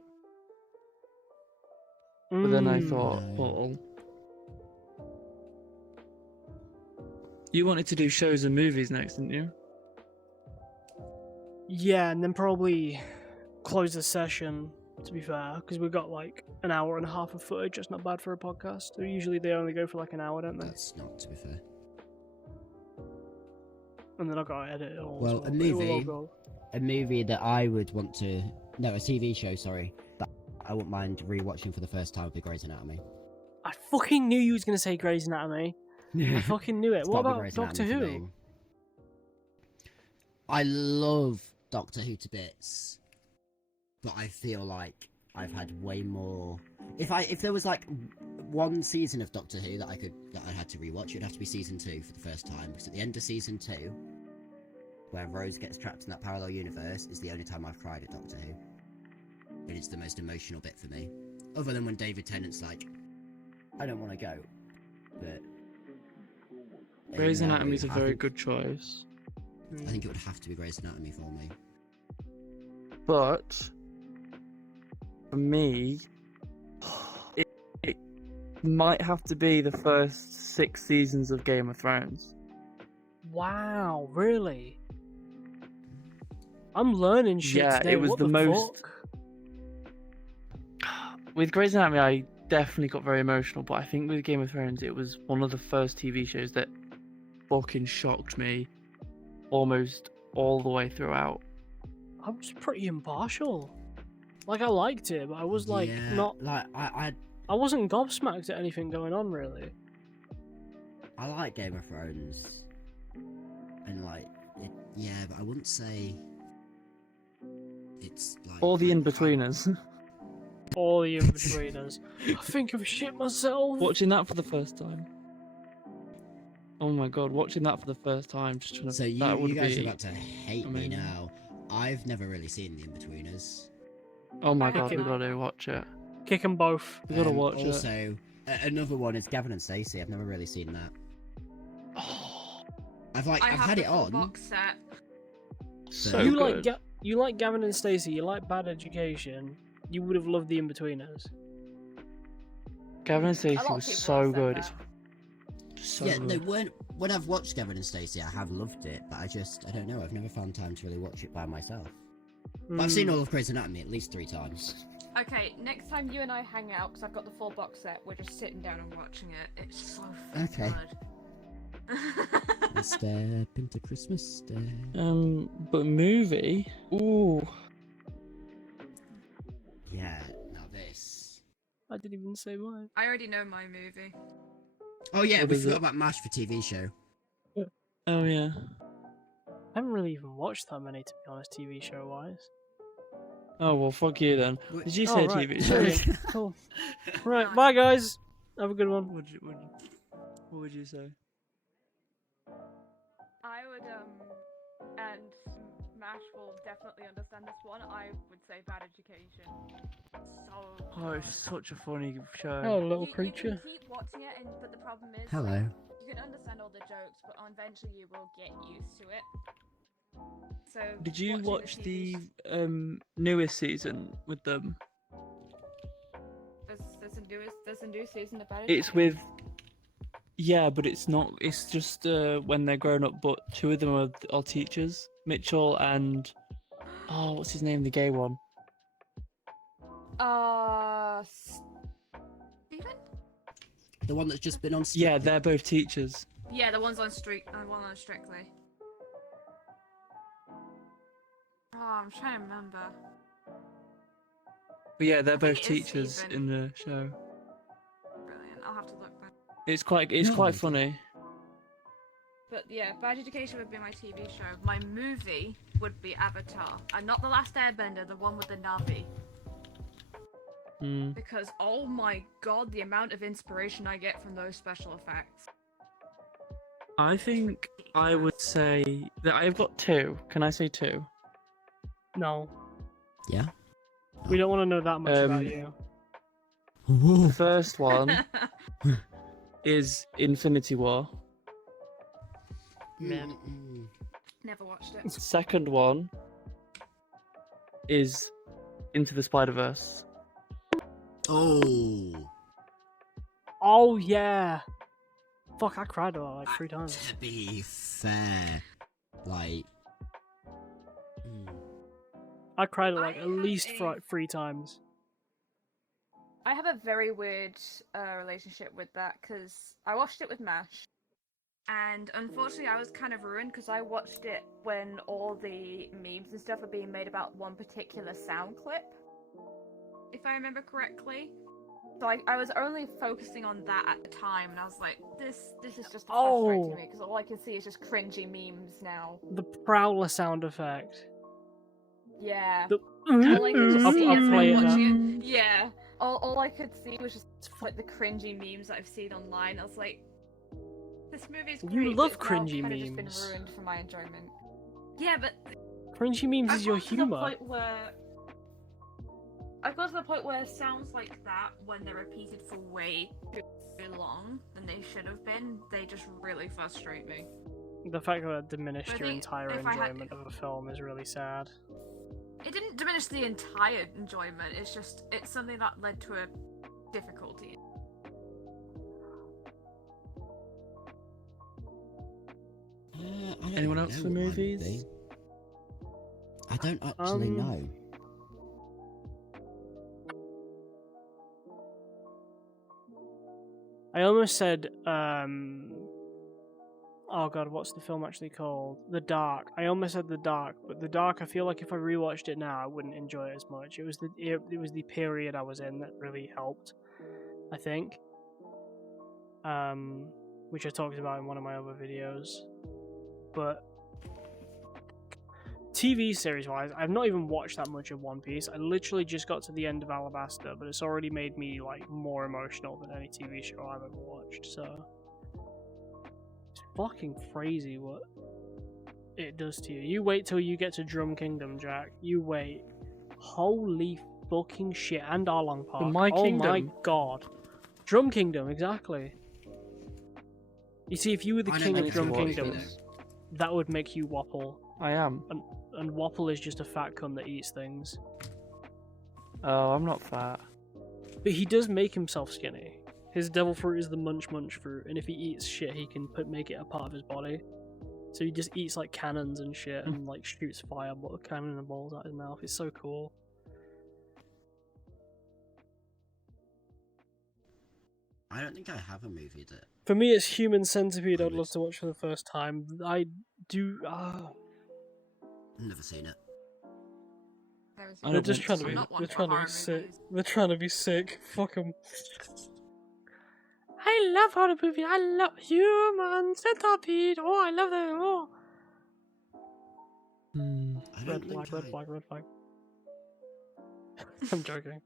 but then I Mm. thought, No. Portal. You wanted to do shows and movies next, didn't you? Yeah, and then probably close the session, to be fair, because we've got like an hour and a half of footage. That's not bad for a podcast. Usually they only go for like an hour, don't they? That's not, to be fair. And then I've got to edit it all. Well, as a well. It will all movie- go. A movie that I would want to... No, a TV show, sorry. That I wouldn't mind rewatching for the first time would be Grey's Anatomy. I fucking knew you was going to say Grey's Anatomy. I fucking knew it. It's What gotta be about Grey's Doctor Anatomy for Who? me. I love Doctor Who to bits, but I feel like I've had way more. If there was like one season of Doctor Who that I had to rewatch, it'd have to be season 2 for the first time, because at the end of season 2, where Rose gets trapped in that parallel universe, is the only time I've cried at Doctor Who, and it's the most emotional bit for me. Other than when David Tennant's like, I don't want to go, but Grey's no, Anatomy is a I very think- good choice. I think it would have to be Grey's Anatomy for me. But for me, it might have to be the first 6 seasons of Game of Thrones. Wow, really? I'm learning shit Yeah, today. it was What the most- fuck? With Grey's Anatomy, I definitely got very emotional, but I think with Game of Thrones, it was one of the first TV shows that fucking shocked me almost all the way throughout. I was pretty impartial. Like, I liked it, but I was like, Yeah, not. like I I wasn't gobsmacked at anything going on, really. I like Game of Thrones, and like it, yeah, but I wouldn't say it's like All the in-betweeners. All the in-betweeners. I think I've shit myself. Watching that for the first time. Oh my god, watching that for the first time, just trying to. So that would you guys be are about to hate me amazing. now. I've never really seen the In-Betweeners. Oh my Okay. god, we gotta watch it. Kick them both. We gotta watch it. Also, another one is Gavin and Stacey. I've never really seen that. Oh, I've I had have it the full on. box set. so you good. like you like Gavin and Stacey. You like Bad Education. You would have loved the In-Betweeners. Gavin and A Stacey lot of was people so have said good. that. It's so Yeah, good. no, when I've watched Gavin and Stacey, I have loved it, but I don't know, I've never found time to really watch it by myself. But I've seen Mm. all of Grey's Anatomy at least 3 times. Okay, next time you and I hang out, because I've got the full box set, we're just sitting down and watching it. It's so Okay. good. Let's step into Christmas. Step. But movie. Ooh. Yeah, now this. I didn't even say mine. I already know my movie. Oh yeah, What we is forgot it? about MASH for TV show. Oh yeah. I haven't really even watched that many, to be honest, TV show wise. Oh well, fuck you then. What- Did you Oh, say right. TV Sorry. show? Cool. Right, bye guys. Have a good one. What would you say? I would, and Mash will definitely understand this one, I would say Bad Education. So Oh, it's such a funny show. Oh, little You creature. can keep watching it, but the problem is, Hello. you can understand all the jokes, but eventually you will get used to it. So Did you watching watch TV the newest season with them? there's a new season of Bad It's Education. with. Yeah, but it's not. It's just when they're grown up. But 2 of them are teachers, Mitchell and oh, what's his name? The gay one. Steven? The one that's just been on. Yeah, Strictly. they're both teachers. Yeah, the one's on one on Strictly. Oh, I'm trying to remember. But yeah, they're I think both it is teachers Stephen. in the show. Brilliant. I'll have to look then. It's quite No. funny. But yeah, Bad Education would be my TV show. My movie would be Avatar, and not The Last Airbender, the one with the Na'vi. Mm. Because oh my god, the amount of inspiration I get from those special effects. I think I would say that I've got two. Can I say two? No, Yeah. we don't want to know that much about Um, you. The first one is Infinity War. Man. Never watched it. Second one is Into the Spider-Verse. Oh. Oh yeah. Fuck, I cried about like 3 times. To be fair, like. I cried like I at least have a- 3 times. I have a very weird relationship with that because I watched it with Mash, and unfortunately, I was kind of ruined because I watched it when all the memes and stuff were being made about one particular sound clip, if I remember correctly. So I was only focusing on that at the time, and I was like, this is just frustrating me because all I can see is just cringy memes now. The Prowler sound effect. Yeah. The... All I could just I'll see as play it I'm now. watching it. Yeah. All I could see was just like the cringy memes that I've seen online. I was like, this movie's great. You but love it's now cringy kind of just memes. been ruined for my enjoyment. Yeah, but Cringy memes is your humor. I've got to the point where sounds like that, when they're repeated for way too long than they should have been, they just really frustrate me. The fact that it diminished But I your think entire if I had- enjoyment of a film is really sad. It didn't diminish the entire enjoyment, it's something that led to a difficulty. I don't Anyone know else for what mine would movies? be. I don't actually know. I almost said, oh god, what's the film actually called? The Dark. I almost said The Dark, but The Dark, I feel like if I rewatched it now, I wouldn't enjoy it as much. It was the period I was in that really helped, I think. Which I talked about in one of my other videos. But TV series wise, I've not even watched that much of One Piece. I literally just got to the end of Alabasta, but it's already made me like more emotional than any TV show I've ever watched. So it's fucking crazy what it does to you. You wait till you get to Drum Kingdom, Jack. You wait. Holy fucking shit! And Arlong Park. My oh Kingdom? my god. Drum Kingdom, exactly. You see, if you were the I don't king think of I've Drum watched Kingdom, it. that would make you Wapple. I am. And Wapple is just a fat cunt that eats things. Oh, I'm not fat. But he does make himself skinny. His devil fruit is the munch fruit, and if he eats shit, he can make it a part of his body. So he just eats like cannons and shit, and like shoots fire cannonballs out his mouth. It's so cool. I don't think I have a movie that. For me, it's Human Centipede. I I'd would- love to watch for the first time. I do. Never seen it. They're just trying to I'm be. not one They're for trying to horror be sick. movies. They're trying to be sick. Fuck them. I love horror movies. I love Human Centipede. Oh, I love them. Oh. I don't Red think flag. Red I- flag. Red flag. I'm joking.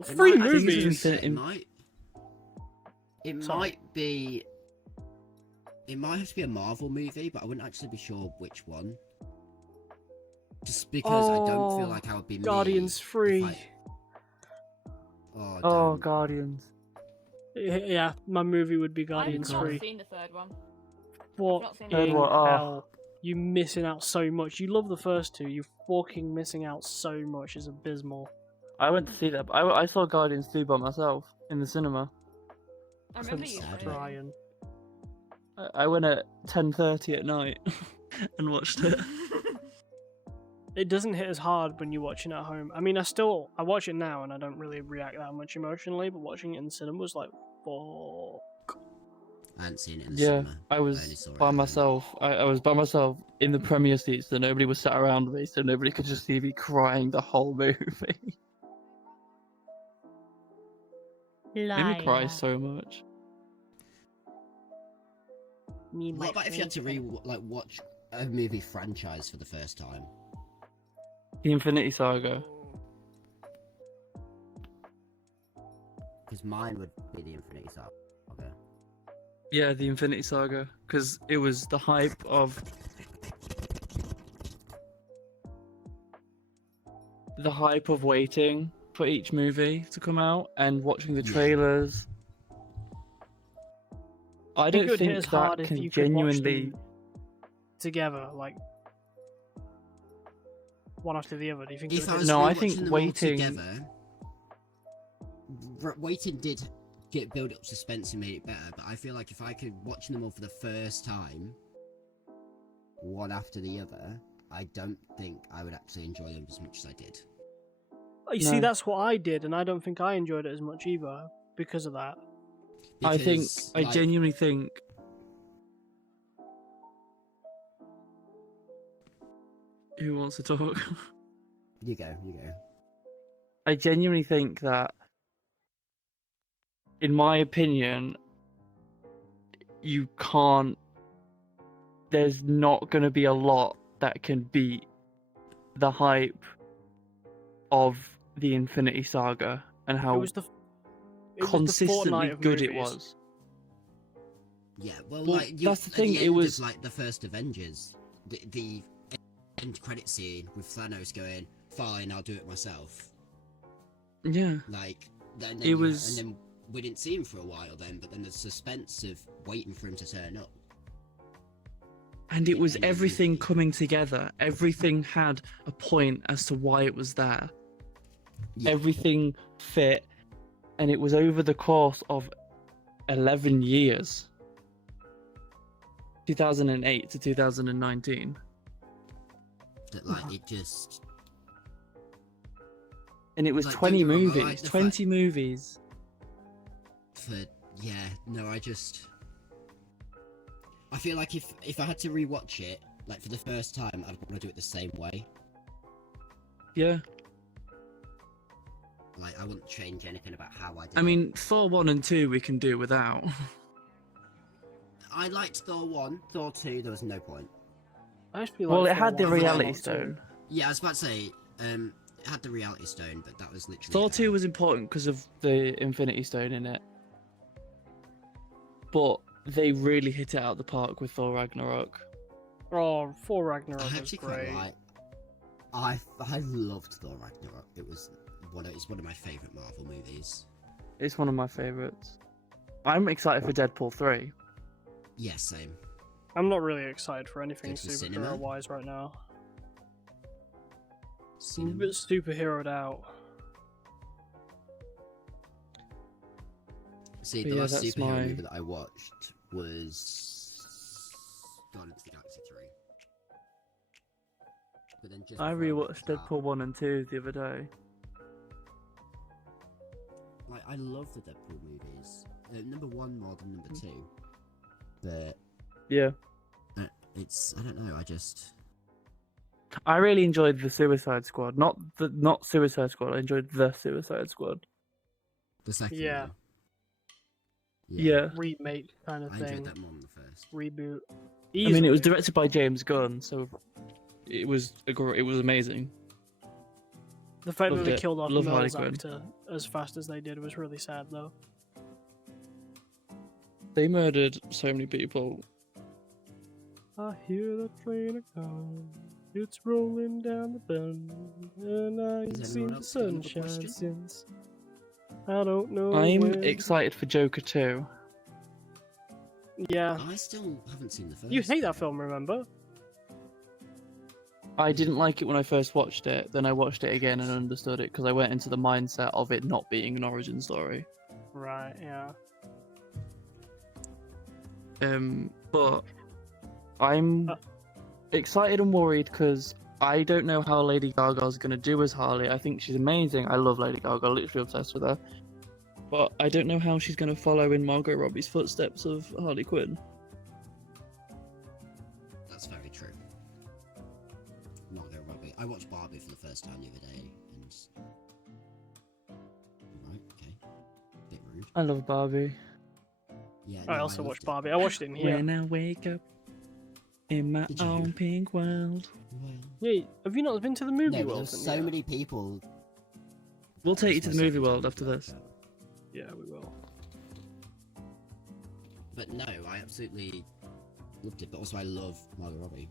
It Free might- I think it's movies. It might. It Sorry. might be. It might have to be a Marvel movie, but I wouldn't actually be sure which one. Just because I don't feel Oh, like I would be me Guardians if 3. Oh, Oh, don't. Guardians. Yeah, my movie would be Guardians I've not 3. seen the third one. What not seen Third in one, oh. hell? You missing out so much. You love the first two. You fucking missing out so much. It's abysmal. I went to see that. But I saw Guardians 2 by myself in the cinema. I remember Since you sad. saying. Brian. I went at 10:30 at night and watched it. It doesn't hit as hard when you're watching it at home. I mean, I watch it now and I don't really react that much emotionally, but watching it in the cinema was like, fuck. I hadn't seen it in the Yeah, cinema. I only was saw it by at home. myself. I was by myself in the premiere seats, so nobody was sat around me, so nobody could just see me crying the whole movie. Made me cry so much. What about if you had to watch a movie franchise for the first time? The Infinity Saga. Because mine would be the Infinity Saga. Yeah, the Infinity Saga, because it was the hype of waiting for each movie to come out and watching the Yeah. trailers. I think don't it would hit think as that hard if can you could watch genuinely. them together, like one after the other. Do you think? If it I would was hit... No, I rewatching think them all waiting- together, waiting did build up suspense and made it better. But I feel like if I could watch them all for the first time, one after the other, I don't think I would actually enjoy them as much as I did. You see, No. that's what I did, and I don't think I enjoyed it as much either because of that. I Because, genuinely think. Who wants to talk? You go. I genuinely think that, in my opinion, you can't. There's not going to be a lot that can beat the hype of the Infinity Saga and It how was the consistently Fortnite of good it movies. was. Yeah, well, Well, like that's the at thing, The it end was- of, like the first Avengers, the end credit scene with Thanos going, "Fine, I'll do it myself." Yeah. Like then It was- and then we didn't see him for a while then, but then the suspense of waiting for him to turn up. And it was And then everything you- coming together. Everything had a point as to why it was there. Yeah. Everything fit. And it was over the course of 11 years. 2008 to 2019. That like it just And it was Like, don't 20 get me wrong, I movies. like the 20 movies. for I feel like if I had to rewatch it like for the first time, I'd want to do it the same way. Yeah. Like I wouldn't change anything about how I did I it. mean, Thor 1 and 2 we can do without. I liked Thor 1, Thor 2, there was no point. I just feel Well, like it had the Thor one Reality and Thor two. Stone. Yeah, I was about to say, it had the Reality Stone, but that was literally Thor that. 2 was important because of the Infinity Stone in it. But they really hit it out of the park with Thor Ragnarok. Oh, Thor I Ragnarok was actually great. quite like. I loved Thor Ragnarok. It's one of my favourite Marvel movies. It's one of my favourites. I'm excited for Deadpool 3. Yeah, same. I'm not really excited for anything Go to the cinema? superhero-wise right now. I'm a Cinema. bit superheroed out. See, But the yeah, last that's superhero my- movie that I watched was Guardians of the Galaxy 3. But then just I before rewatched went to that, Deadpool 1 and 2 the other day. Like, I love the Deadpool movies. Number 1 more than number 2. But Yeah. it's, I don't know, I really enjoyed the Suicide Squad. Not Suicide Squad, I enjoyed the Suicide Squad. the second Yeah. one. Yeah. Remake kind of I thing. enjoyed that more than the first. Reboot. I mean, it was Easily. directed by James Gunn, so it was amazing. The fact that Loved they it. killed off Love Mel's Harley Quinn. actor as fast as they did was really sad, though. They murdered so many people. I hear the train a coming, it's rolling down the bend, and I ain't Has seen anyone the else got another sunshine question? since. I don't know I'm when. excited for Joker 2. Yeah. I still haven't seen the first. You hate that film, remember? I didn't like it when I first watched it, then I watched it again and understood it because I went into the mindset of it not being an origin story. Right, yeah. But I'm excited and worried because I don't know how Lady Gaga's going to do as Harley. I think she's amazing. I love Lady Gaga, literally obsessed with her. But I don't know how she's going to follow in Margot Robbie's footsteps of Harley Quinn. That's very true. Margot Robbie. I watched Barbie for the first time the other day, and right, okay, bit rude. I love Barbie. Yeah. I no, also loved watched it. Barbie. I watched it in here. When I wake up in my Did you? own pink world. Well, Yeah, have you not been to the movie no, but world? there's in so here? many people. We'll take you That's to my the movie second world time after to this. that. Yeah, we will. but no, I absolutely loved it. But also, I love Margot Robbie.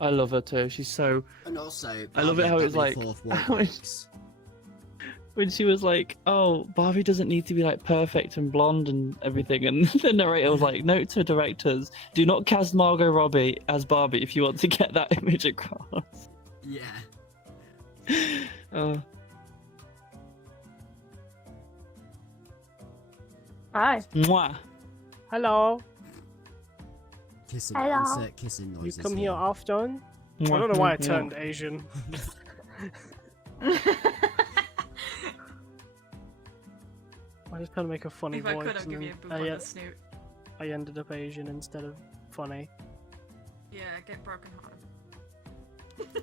I love her too. She's so. And also, I love it how it's like when she was like, "Oh, Barbie doesn't need to be like perfect and blonde and everything," and the narrator was like, "Note to directors: do not cast Margot Robbie as Barbie if you want to get that image across." Yeah. Oh. Hi. Mwah. Hello. Kissing. Hello. Insert kissing You noises. come here often? I Mwah, don't know why I mwah, turned Asian. I was trying to make a funny If I voice. could, I'd and give you a then boop on the snoot. I ended up Asian instead of funny. Yeah, get broken heart.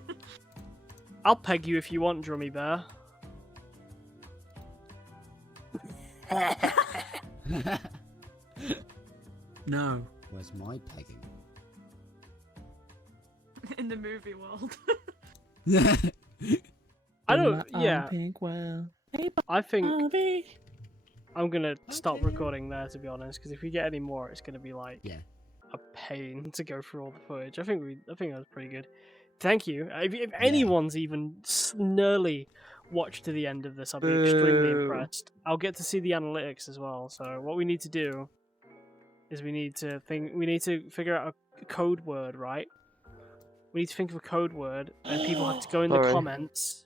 I'll peg you if you want, Drummy Bear. No. Where's my pegging? In the movie world. I don't. In my Yeah. pink well. I think Barbie. I'm gonna stop Okay. recording there, to be honest, because if we get any more, it's gonna be like Yeah. a pain to go through all the footage. I think that was pretty good. Thank you. If anyone's even nearly watched to the end of this, I'll be extremely Boo. impressed. I'll get to see the analytics as well. So what we need to do is we need to figure out a code word, right? We need to think of a code word, and people have to go in the Sorry. comments.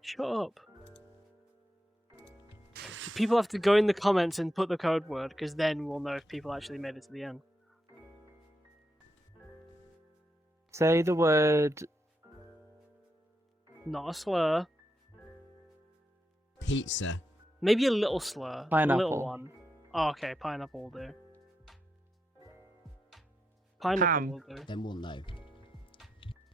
Shut up. People have to go in the comments and put the code word, because then we'll know if people actually made it to the end. Say the word. Not a slur. Pizza. Maybe a little slur. A Pineapple. little one. Oh, okay, pineapple will do. Pineapple Ham. will do. Then we'll know.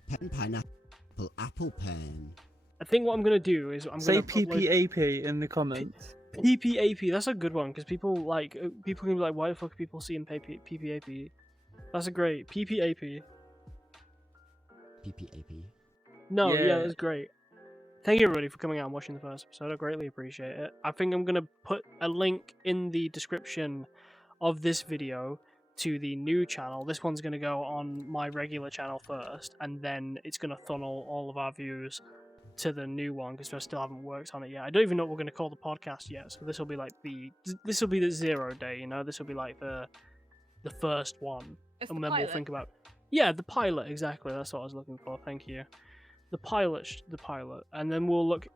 Pen, pineapple, apple pen. I think what I'm gonna do is I'm Say gonna upload- PPAP in the comments. PPAP. That's a good one because people can be like, why the fuck are people seeing PPAP? That's a great PPAP. PPAP. No, yeah, Yeah. that's great. Thank you everybody for coming out and watching the first episode. I greatly appreciate it. I think I'm gonna put a link in the description of this video to the new channel. This one's gonna go on my regular channel first, and then it's gonna funnel all of our views to the new one because I still haven't worked on it yet. I don't even know what we're gonna call the podcast yet. So this will be like the 0 day. You know, this will be like the first one, It's and the then pilot. we'll think about the pilot. Exactly, that's what I was looking for. Thank you. The pilot, and then we'll look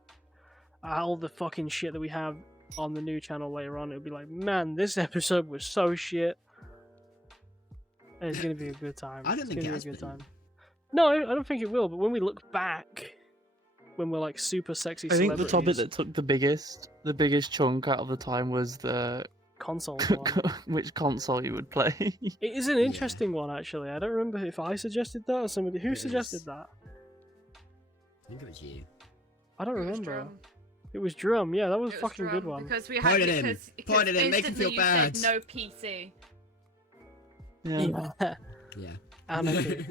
at all the fucking shit that we have on the new channel later on. It'll be like, man, this episode was so shit. And it's gonna be a good time. I don't It's think gonna it be has a good been. time. No, I don't think it will. But when we look back, when we're like super sexy, I think the topic celebrities, that took the biggest chunk out of the time was the console one. which console you would play. It is an interesting one, actually. I don't remember if I suggested that or somebody who It suggested is. that. I think it was you. I don't It was remember. Drum. It was Drum. Yeah, that was a It was fucking good Drum, one. Because we Point had at him. because Point at him, make him instantly feel you bad. said no PC. Yeah. Yeah. Yeah. Anarchy.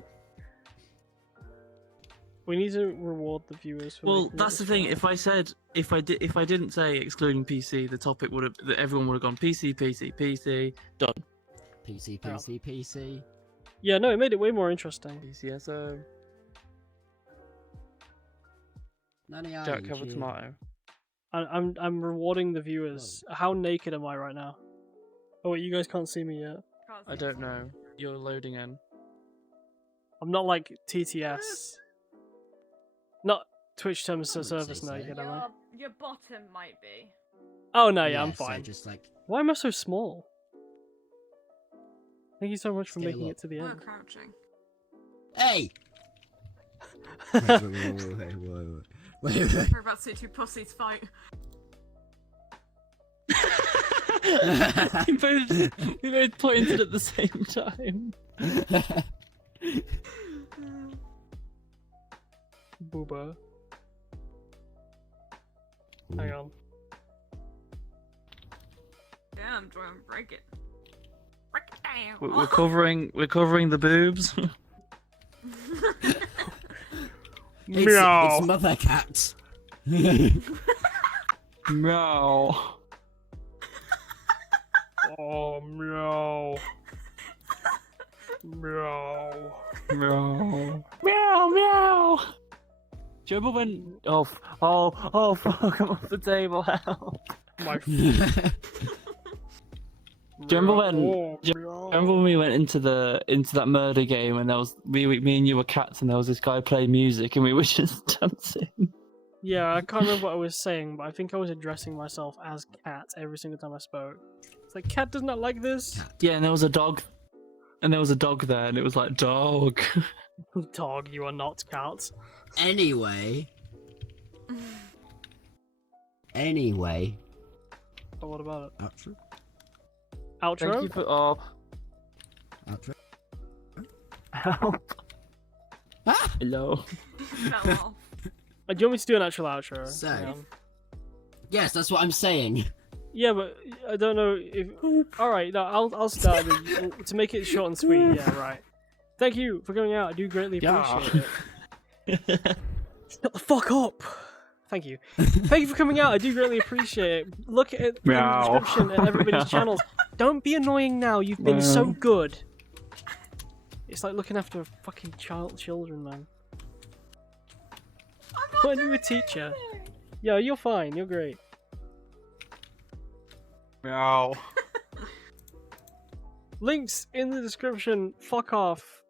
We need to reward the viewers for Well, making it that's the this thing. far. If I didn't say excluding PC, the topic would have everyone would have gone PC, PC, PC, done. PC, PC, PC. Yeah, no, it made it way more interesting. PCSO, Jack Jack cover tomato. I'm rewarding the viewers. How naked am I right now? Oh wait, you guys can't see me yet. Can't I see don't it. know. You're loading in. I'm not like TTS. Not Twitch terms I of wouldn't service say so. naked, am I? Your bottom might be. Oh no, yeah, I'm so fine. just like Why am I so small? Thank you so much for Scale making up. it to the We're end. crouching. hey. Wait. We're about to see two pussies fight. we both pointed at the same time. Booba. Hang on. Damn, Jordan, break it. Break it down. We're covering the boobs. Meow. It's mother cat. Meow. Oh, meow. Meow. Meow. Meow, meow. Do you remember when... Oh, fuck, I'm off the table, help. My Do you remember when... meow. Remember when we went into that murder game and there was me and you were cats and there was this guy playing music and we were just dancing? Yeah, I can't remember what I was saying, but I think I was addressing myself as cat every single time I spoke. It's like, cat does not like this. Yeah, and there was a dog. And there was a dog there and it was like, dog. Dog, you are not cat. Anyway. Anyway. But what about it? Outro. Outro? Thank you for... Oh. Outro. Help. Ah! Hello. Fell off. Do you want me to do an actual outro? So- Hang on. Yes, that's what I'm saying. Yeah, but I don't know if... Alright, no, I'll start to make it short and sweet. Yeah, right. Thank you for coming out. I do greatly appreciate it. Shut the fuck up! Thank you. Thank you for coming out. I do greatly appreciate it. Look at it in the Meow. description and everybody's Meow. channels. Don't be annoying now. You've been so good. It's like looking after fucking children, man. When you were a teacher. Yeah, you're fine. You're great. Meow. Links in the description. Fuck off.